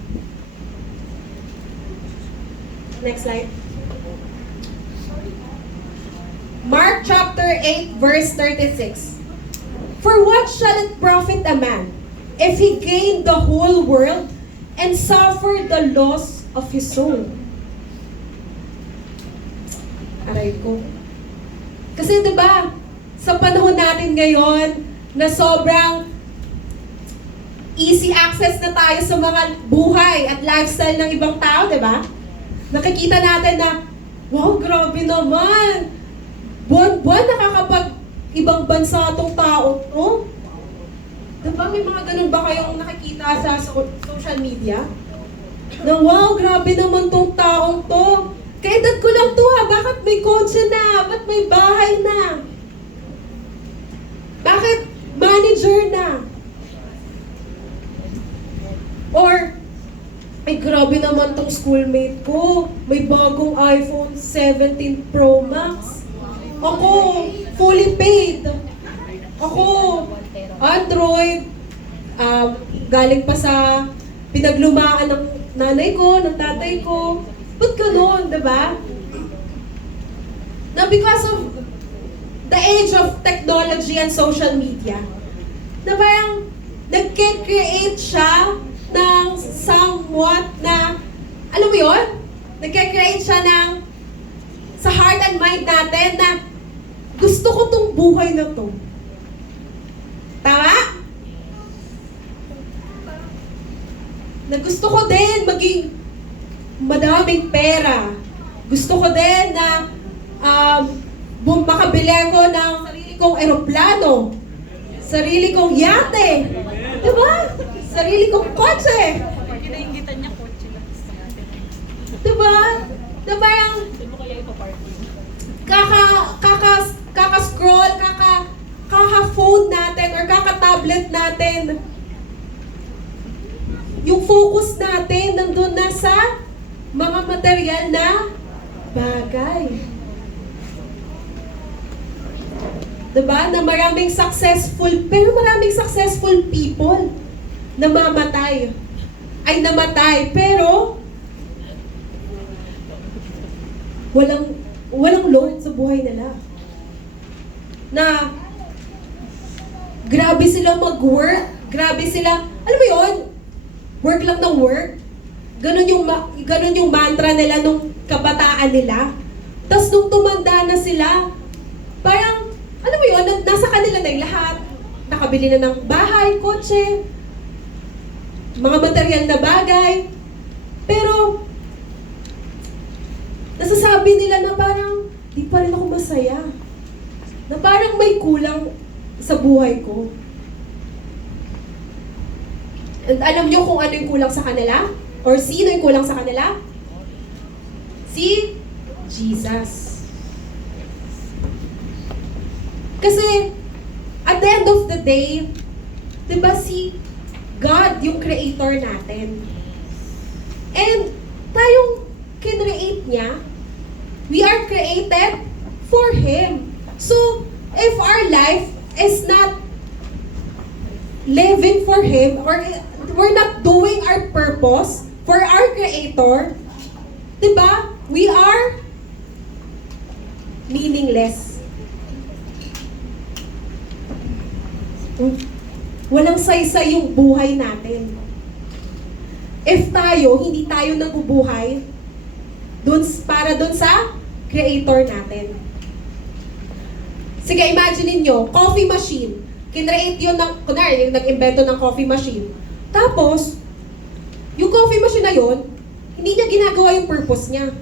Next slide. Mark chapter 8, verse 36. For what shall it profit a man if he gain the whole world and suffer the loss of his soul? Aray ko. Kasi 'di ba, sa panahon natin ngayon na sobrang easy access na tayo sa mga buhay at lifestyle ng ibang tao, 'di ba? Nakikita natin na, wow, grabe naman. Buwan-buwan nakakapag ibang bansa tong tao to. Diba may mga ganun ba kayong nakikita sa social media? Na wow, grabe naman tong taong to. Kaedad ko lang to ha, bakit may kotse na? Bakit may bahay na? Bakit manager na? Or, ay grabe naman tong schoolmate ko. May bagong iPhone 17 Pro Max. Ako, fully paid. Ako, Android. Galing pa sa pinaglumaan ng nanay ko, ng tatay ko. Ba't ganun, diba? Now, because of the age of technology and social media, na parang nagke-create siya ng somewhat na, alam mo yun? Nagke-create siya ng sa heart and mind natin na gusto ko tong buhay na to. Tama? Na gusto ko din maging madaming pera. Gusto ko din na makabili ako ng sarili kong eroplano, sarili kong yate, diba? Sarili kong kotse. Kinaingitan niya kotse lang. Diba? Diba yung kaka-scroll, kaka-phone natin or kaka-tablet natin. Yung focus natin nandun na sa mga material na bagay. Diba? Na maraming successful, pero maraming successful people na mamatay. Ay namatay, pero walang Lord sa buhay nila. Na grabe sila mag-work, grabe sila, alam mo yun, work lang ng work. Ganun yung mantra nila nung kabataan nila. Tapos nung tumanda na sila, parang, alam mo yun, nasa kanila na yung lahat. Nakabili na ng bahay, kotse, mga material na bagay. Pero, nasasabi nila na parang, di pa rin ako masaya. Na parang may kulang sa buhay ko. And alam nyo kung ano yung kulang sa kanila? Or sino yung kulang sa kanila? Si Jesus. Kasi, at the end of the day, di ba si God yung creator natin? And tayong kinreate niya, we are created for Him. So, if our life is not living for Him, or we're not doing our purpose for our Creator, diba? We are meaningless. Walang saysay yung buhay natin. If hindi tayo nabubuhay para dun sa Creator natin. Sige, imagine niyo, coffee machine. Kinreate yun kunwari, yung nag-invento ng coffee machine. Tapos, yung coffee machine na yun, hindi niya ginagawa yung purpose niya.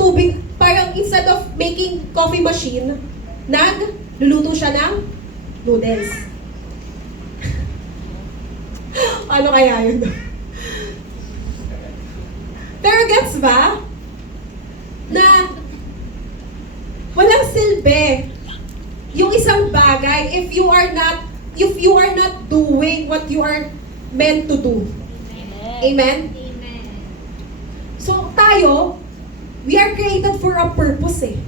Tubig, parang instead of making coffee machine, nagluluto siya ng noodles. Ano kaya yun? Pero gets ba? Na walang silbi yung isang bagay if you are not doing what you are meant to do. Amen? Amen. So tayo, we are created for a purpose eh.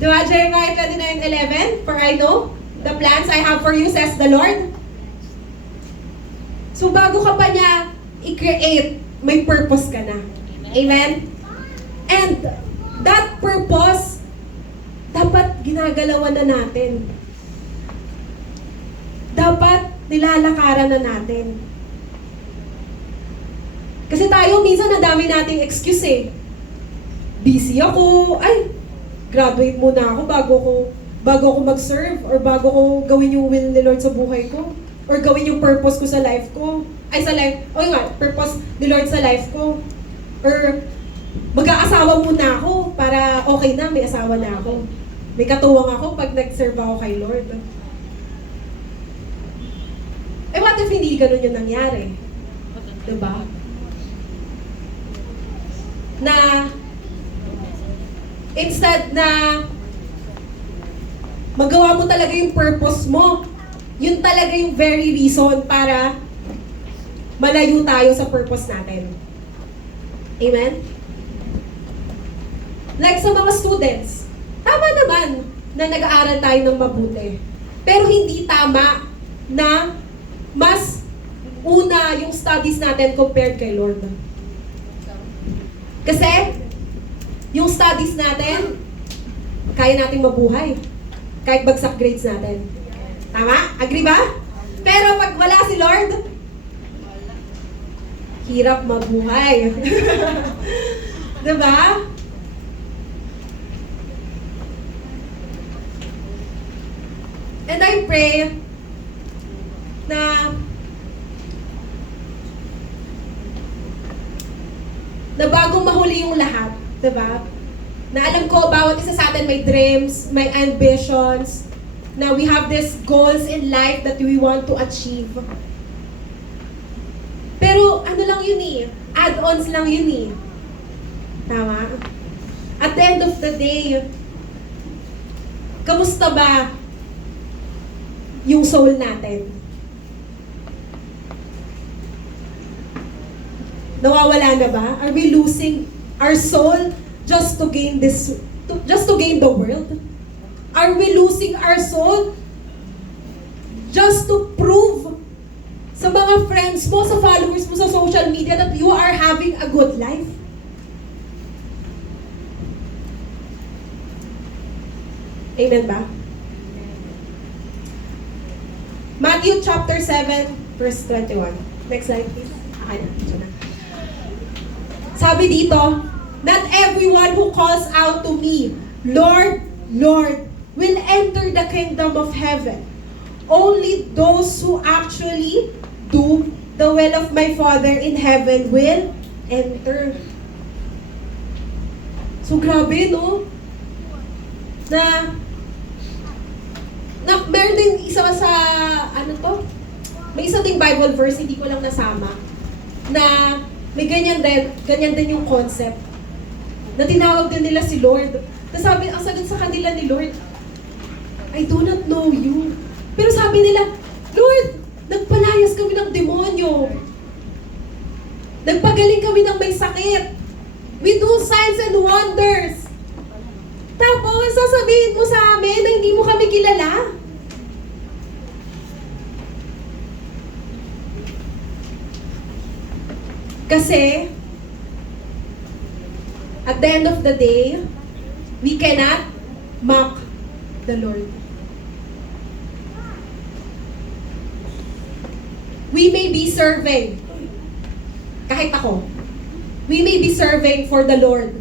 Diba, Jeremiah 29:11? For I know the plans I have for you, says the Lord. So So bago ka pa niya i-create, may purpose ka na. Amen? And that purpose, dapat ginagalawan na natin. Dapat nilalakaran na natin. Kasi tayo, minsan, ang dami nating excuse eh. Busy ako, ay, graduate muna ako bago ako mag-serve, or bago ko gawin yung will ni Lord sa buhay ko, or gawin yung purpose ko sa life ko, purpose ni Lord sa life ko, or mag-aasawa muna ako para okay na, may asawa na ako. May katuwang ako pag nag-serve ako kay Lord. Eh, what if hindi ganun yung nangyari? Diba? Na, instead na magawa mo talaga yung purpose mo, yun talaga yung very reason para malayo tayo sa purpose natin. Amen? Like sa mga students, tama naman na nag-aaral tayo ng mabuti. Pero hindi tama na mas una yung studies natin compared kay Lord. Kasi, yung studies natin, kaya nating mabuhay. Kahit bagsak grades natin. Tama? Agree ba? Pero pag wala si Lord, hirap mabuhay. Diba? And I pray na bagong mahuli yung lahat, diba? Na alam ko, bawat isa sa atin may dreams, may ambitions, na we have these goals in life that we want to achieve. Pero ano lang yun eh, add-ons lang yun eh. Tama? At the end of the day, kamusta ba yung soul natin? Nawawala na ba? Are we losing our soul just to gain the world? Are we losing our soul just to prove sa mga friends mo, sa followers mo sa social media that you are having a good life? Amen ba? Matthew chapter 7, verse 21. Next slide, please. Okay na, ito na. Sabi dito, not everyone who calls out to me, Lord, Lord, will enter the kingdom of heaven. Only those who actually do the will of my Father in heaven will enter. So grabe, no? Na meron din isa sa, may isa ding Bible verse, hindi ko lang nasama, na may ganyan din yung concept, na tinawag din nila si Lord. Tapos sabi, ang sagot sa kanila ni Lord, I do not know you. Pero sabi nila, Lord, nagpalayas kami ng demonyo. Nagpagaling kami ng may sakit. We do signs and wonders. Tapos, sasabihin mo sa amin na hindi mo kami kilala. Kasi, at the end of the day, we cannot mock the Lord. We may be serving, kahit ako, we may be serving for the Lord.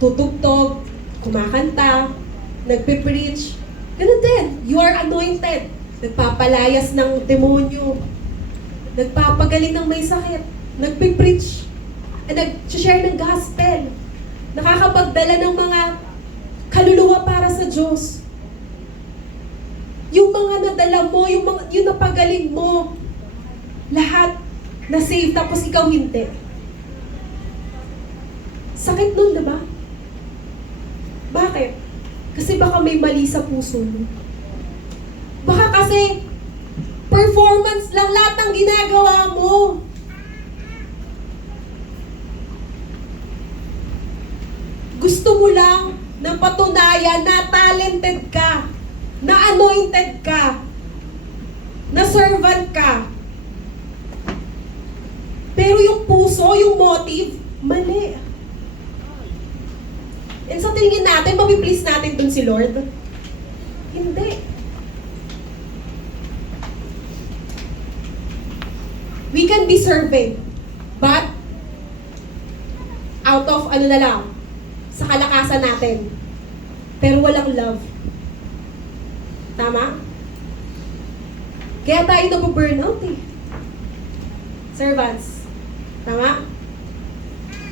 Tutugtog, kumakanta, nagpipreach. Ganun din, you are anointed. Nagpapalayas ng demonyo. Nagpapagaling ng may sakit. Nagpipreach. Nag-share ng gospel. Nakakapagdala ng mga kaluluwa para sa Diyos. Yung mga nadala mo, yung napagaling mo, lahat na-save tapos ikaw hindi. Sakit nun, diba? Bakit? Kasi baka may mali sa puso mo. Baka kasi performance lang lahat ng ginagawa mo. Gusto mo lang na patunayan na talented ka, na anointed ka, na servant ka. Pero yung puso, yung motive, mali. And sa tingin natin, mapiplease natin dun si Lord? Hindi. We can be serving, but out of ano na lang, sa kalakasan natin. Pero walang love. Tama? Kaya tayo nabu-burnout eh. Servants. Tama?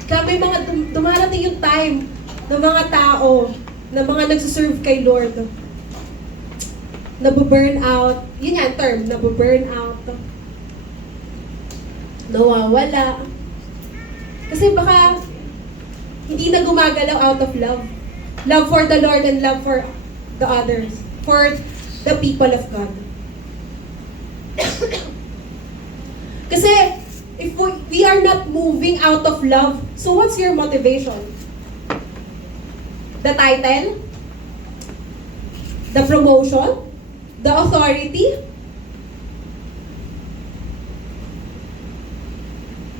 Kaya may mga dumarating yung time ng mga tao na mga nagsuserve kay Lord. Nabu-burnout. Yun yan, term. Nabu-burnout. Nawawala. Kasi baka hindi na gumagalaw out of love. Love for the Lord and love for the others. For the people of God. Kasi if we are not moving out of love, so what's your motivation? The title? The promotion? The authority?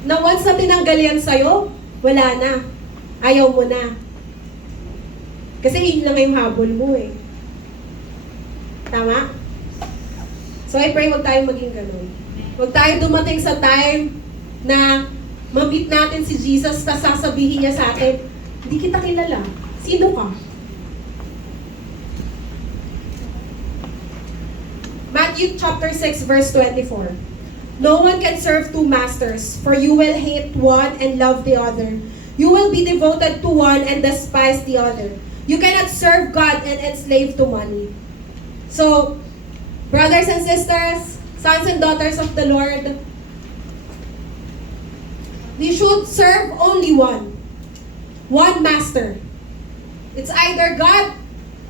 Na once na tinanggal yan sa'yo, wala na. Ayaw mo na. Kasi yun lang yung habol mo eh. Tama? So I pray huwag tayong maging ganun. Huwag tayo dumating sa time na ma-meet natin si Jesus, tapos sasabihin niya sa atin, hindi kita kilala. Sino ka? Matthew chapter 6 verse 24. No one can serve two masters, for you will hate one and love the other. You will be devoted to one and despise the other. You cannot serve God and enslave to money. So, brothers and sisters, sons and daughters of the Lord, we should serve only one. One master. It's either God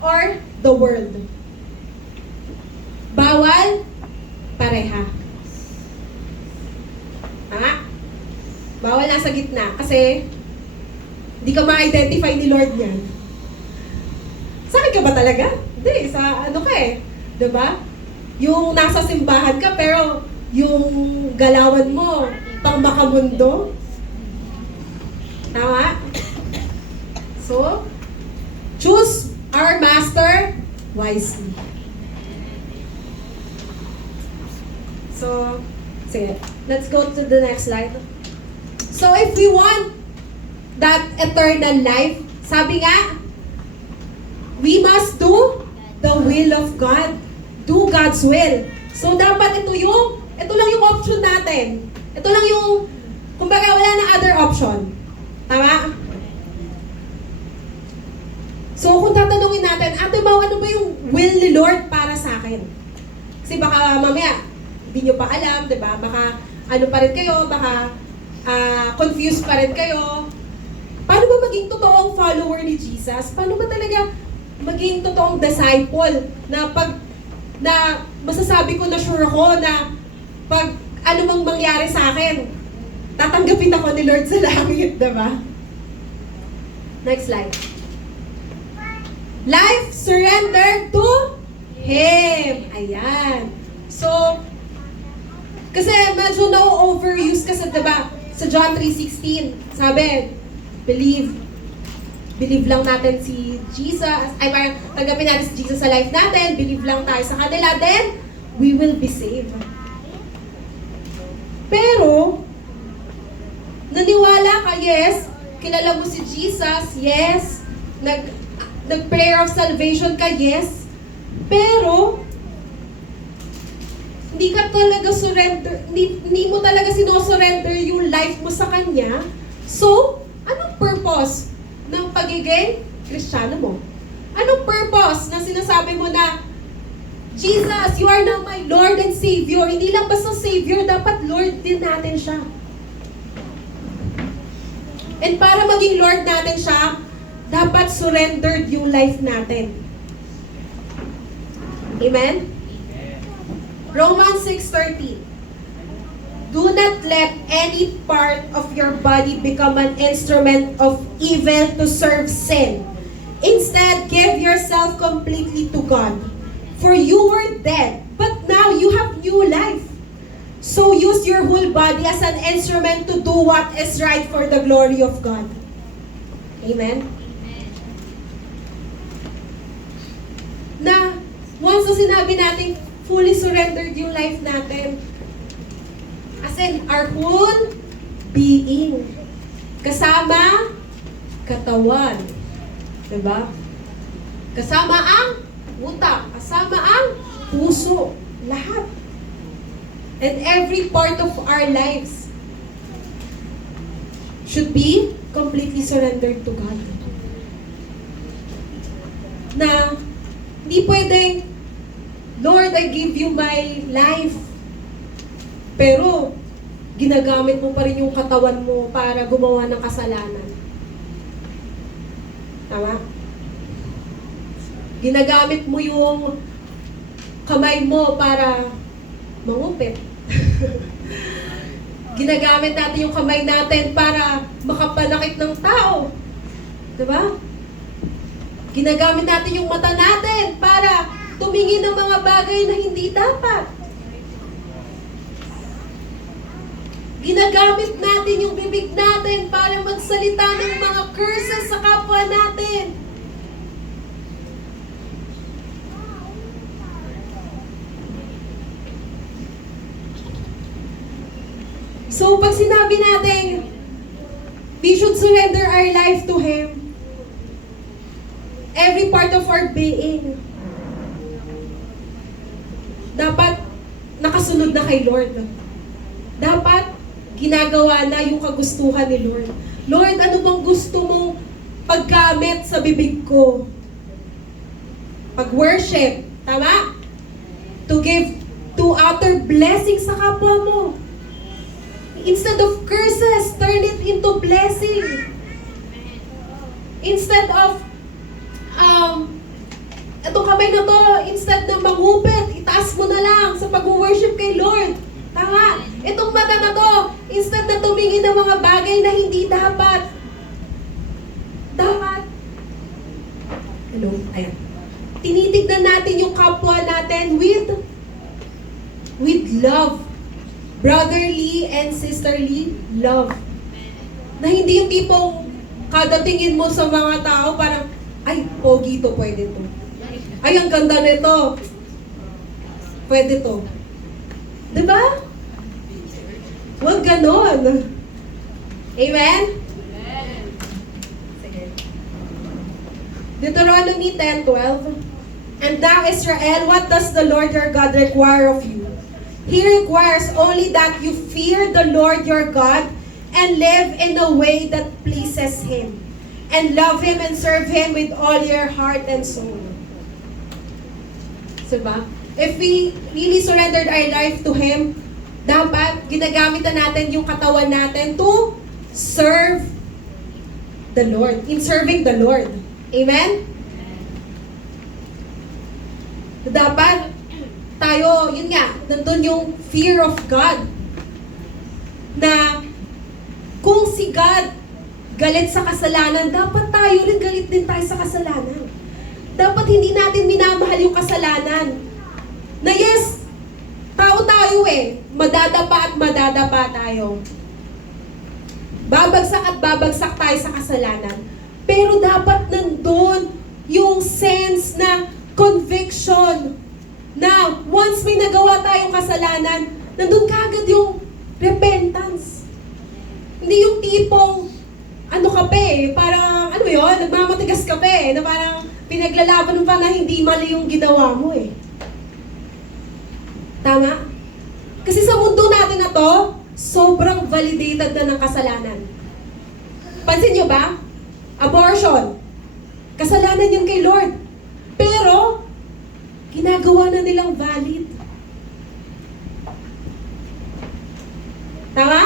or the world. Bawal, pareha. Ha? Bawal nasa gitna kasi hindi ka ma-identify ni Lord niyan. Sa akin ka ba talaga? Hindi, sa ano ka eh. Diba? Yung nasa simbahan ka pero yung galawan mo pang makamundo. Tama? So, choose our master wisely. So, sige. Let's go to the next slide. So, if we want that eternal life, sabi nga, we must do the will of God. Do God's will. So, dapat ito lang yung option natin. Ito lang yung, kumbaga wala na other option. Tama? So, kung tatanungin natin, Ate Mau, ano ba yung will ni Lord para sa akin? Kasi baka mamaya, hindi nyo pa alam, diba? Baka ano pa rin kayo, baka confused pa rin kayo. Paano ba maging totoong follower ni Jesus? Paano ba talaga maging totoong disciple na na masasabi ko na sure ako na pag ano mang mangyari sa akin, tatanggapin ako ni Lord sa langit, diba? Next slide. Life surrender to Him. Ayan. So, kasi medyo na-overuse kasi, diba? Sa John 3:16, sabi, believe lang natin si Jesus, ay parang tanggapin natin si Jesus sa life natin, believe lang tayo sa kanila, then we will be saved. Pero, naniwala ka, yes, kilala mo si Jesus, yes, nag-prayer of salvation ka, yes, pero, hindi ka talaga surrender, hindi mo talaga sinosurrender yung life mo sa Kanya. So, anong purpose ng pagiging Kristiyano mo? Anong purpose na sinasabi mo na, Jesus, you are now my Lord and Savior. Hindi lang basta Savior, dapat Lord din natin siya. And para maging Lord natin siya, dapat surrendered yung life natin. Amen? Romans 6:13. Do not let any part of your body become an instrument of evil to serve sin. Instead, give yourself completely to God. For you were dead, but now you have new life. So use your whole body as an instrument to do what is right for the glory of God. Amen? Na once na sinabi natin, fully surrendered yung life natin. As in, our whole being. Kasama, katawan. Diba? Kasama ang utak. Kasama ang puso. Lahat. And every part of our lives should be completely surrendered to God. Na hindi pwedeng, Lord, I give you my life. Pero, ginagamit mo pa rin yung katawan mo para gumawa ng kasalanan. Tama? Ginagamit mo yung kamay mo para mangupit. Ginagamit natin yung kamay natin para makapanakit ng tao. Diba? Ginagamit natin yung mata natin para tumingin ng mga bagay na hindi dapat. Ginagamit natin yung bibig natin para magsalita ng mga curses sa kapwa natin. So, pag sinabi natin, we should surrender our life to Him. Every part of our being. Dapat nakasunod na kay Lord. Dapat ginagawa na yung kagustuhan ni Lord. Lord, ano bang gusto mong paggamit sa bibig ko? Pag-worship, tama? To give, to utter blessings sa kapwa mo. Instead of curses, turn it into blessing. Instead of, itong kamay na to, instead na mangupit, itaas mo na lang sa pag-worship kay Lord. Tama? Itong mata na to, instead na tumingin ng mga bagay na hindi dapat. Dapat. Ano? Ayan. Tinitignan natin yung kapwa natin with love. Brotherly and sisterly love. Na hindi yung tipong kada tingin mo sa mga tao parang, ay, pogi to, pwede to. Ay, ang ganda nito. Pwede to. Diba? Huwag ganon. Amen? Sige. Deuteronomy 10:12. And thou, Israel, what does the Lord your God require of you? He requires only that you fear the Lord your God and live in a way that pleases Him, and love Him and serve Him with all your heart and soul. Diba? If we really surrendered our life to Him, dapat ginagamit na natin yung katawan natin to serve the Lord, in serving the Lord. Amen? Dapat tayo, yun nga, nandun yung fear of God. Na kung si God galit sa kasalanan, dapat tayo rin galit din tayo sa kasalanan. Dapat hindi natin minamahal yung kasalanan. Na yes, tao tayo eh. Madadapa at madadapa tayo. Babagsak at babagsak tayo sa kasalanan. Pero dapat nandun yung sense na conviction na once may nagawa tayong kasalanan, nandun kagad yung repentance. Hindi yung tipong, ano ka pa eh, parang, ano yun, nagmamatigas ka pa eh, na parang pinaglalaban mo pa na hindi mali yung ginawa mo eh. Tama? Kasi sa mundo natin na to, sobrang validated na ng kasalanan. Pansin nyo ba? Abortion. Kasalanan yun kay Lord. Pero, ginagawa na nilang valid. Tama?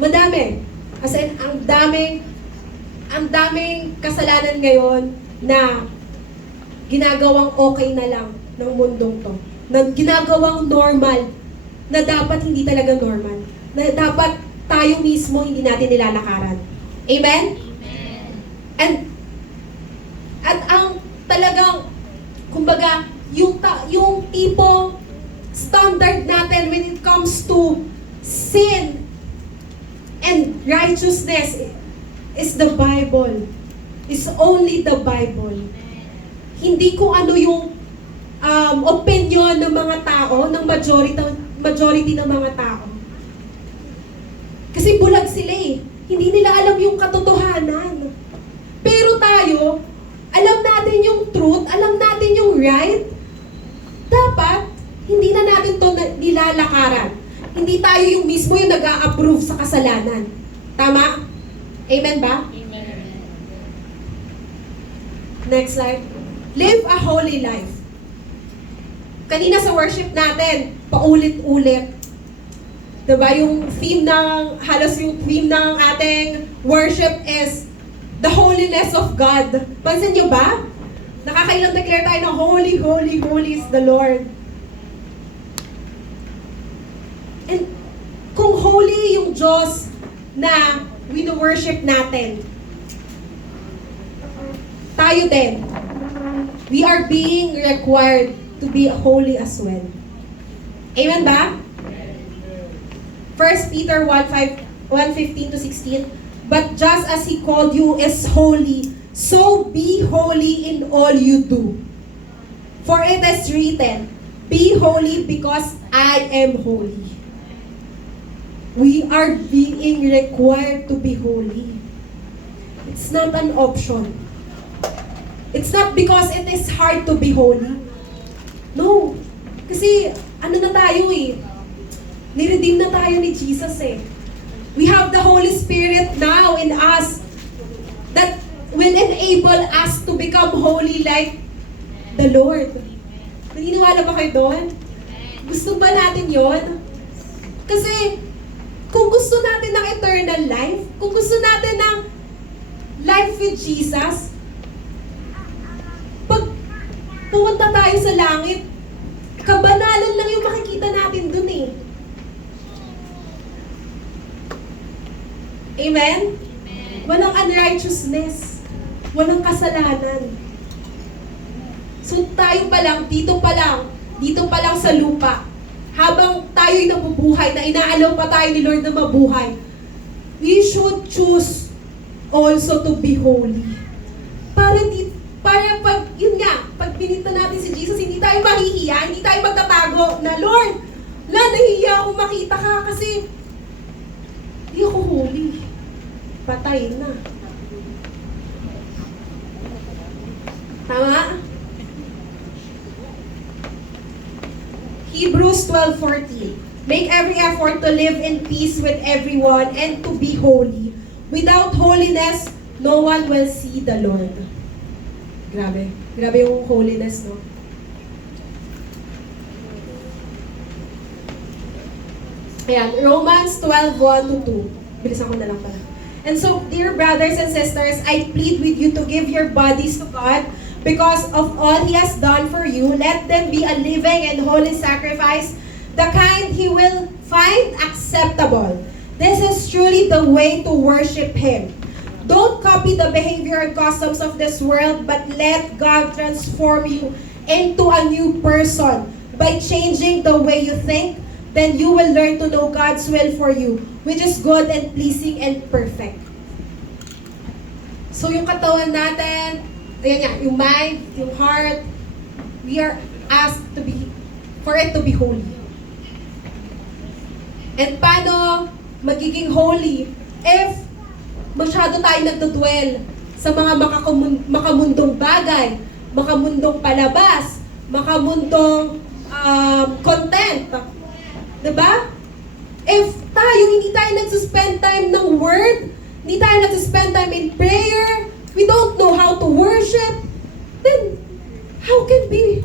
Madami. As in, ang daming kasalanan ngayon na ginagawang okay na lang ng mundong to. Na ginagawang normal na dapat hindi talaga normal. Na dapat tayo mismo hindi natin nilalakaran. Amen? Amen. At ang talagang, kumbaga, yung tipong standard natin when it comes to sin and righteousness is the Bible. Is only the Bible. Hindi kung ano yung opinion ng mga tao, ng majority ng mga tao. Kasi bulag sila eh. Hindi nila alam yung katotohanan. Pero tayo, alam natin yung truth, alam natin yung right. Dapat, hindi na natin to nilalakaran. Hindi tayo yung mismo yung nag-a-approve sa kasalanan. Tama? Amen ba? Amen. Next slide. Live a holy life. Kanina sa worship natin, paulit-ulit. Diba? Halos yung theme ng ating worship is the holiness of God. Pansin nyo ba? Nakakailang declare tayo na holy, holy, holy is the Lord. And kung holy yung Diyos na wino-worship natin, tayo din, we are being required to be holy as well. Amen ba? 1 Peter 1:15 to 16, but just as He called you is holy, so be holy in all you do. For it is written, be holy because I am holy. We are being required to be holy. It's not an option. It's not because it is hard to be holy. No. Kasi, ano na tayo eh. Niredeem na tayo ni Jesus eh. We have the Holy Spirit now in us that will enable us to become holy like the Lord. Naniniwala ba kayo doon? Gusto ba natin yon? Kasi, kung gusto natin ng eternal life, kung gusto natin ng life with Jesus, pag pumunta tayo sa langit, kabanalan lang yung makikita natin dun eh. Amen? Walang unrighteousness. Walang kasalanan. So tayo pa lang, dito pa lang sa lupa, habang tayo'y nabubuhay, na inaalaw pa tayo ni Lord na mabuhay, we should choose also to be holy. Para pag pinita natin si Jesus, hindi tayo mahihiya, hindi tayo magtatago na, Lord, nahihiya ako makita ka kasi hindi ako holy. Patay na. Tama? Hebrews 12:14. Make every effort to live in peace with everyone and to be holy. Without holiness, no one will see the Lord. Grabe. Grabe yung holiness, no? Ayan, Romans 12:1-2. Bilisan ko na lang pala. And so, dear brothers and sisters, I plead with you to give your bodies to God because of all He has done for you. Let them be a living and holy sacrifice, the kind He will find acceptable. This is truly the way to worship Him. Don't copy the behavior and customs of this world, but let God transform you into a new person by changing the way you think. Then you will learn to know God's will for you, which is good and pleasing and perfect. So yung katawan natin, ayan nga, yung mind, yung heart, we are asked to be, for it to be holy. And paano magiging holy if masyado tayo nagdudwell sa mga makamundong bagay, makamundong palabas, makamundong content. Diba? If hindi tayo nagsuspend time ng word, hindi tayo nagsuspend time in prayer, we don't know how to worship, then how can we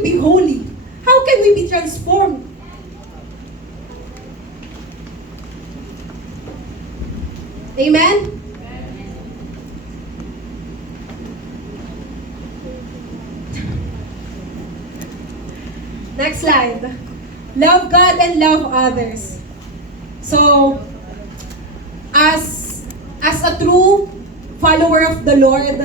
be holy? How can we be transformed? Amen? Next slide. Love God and love others. So, as a true follower of the Lord,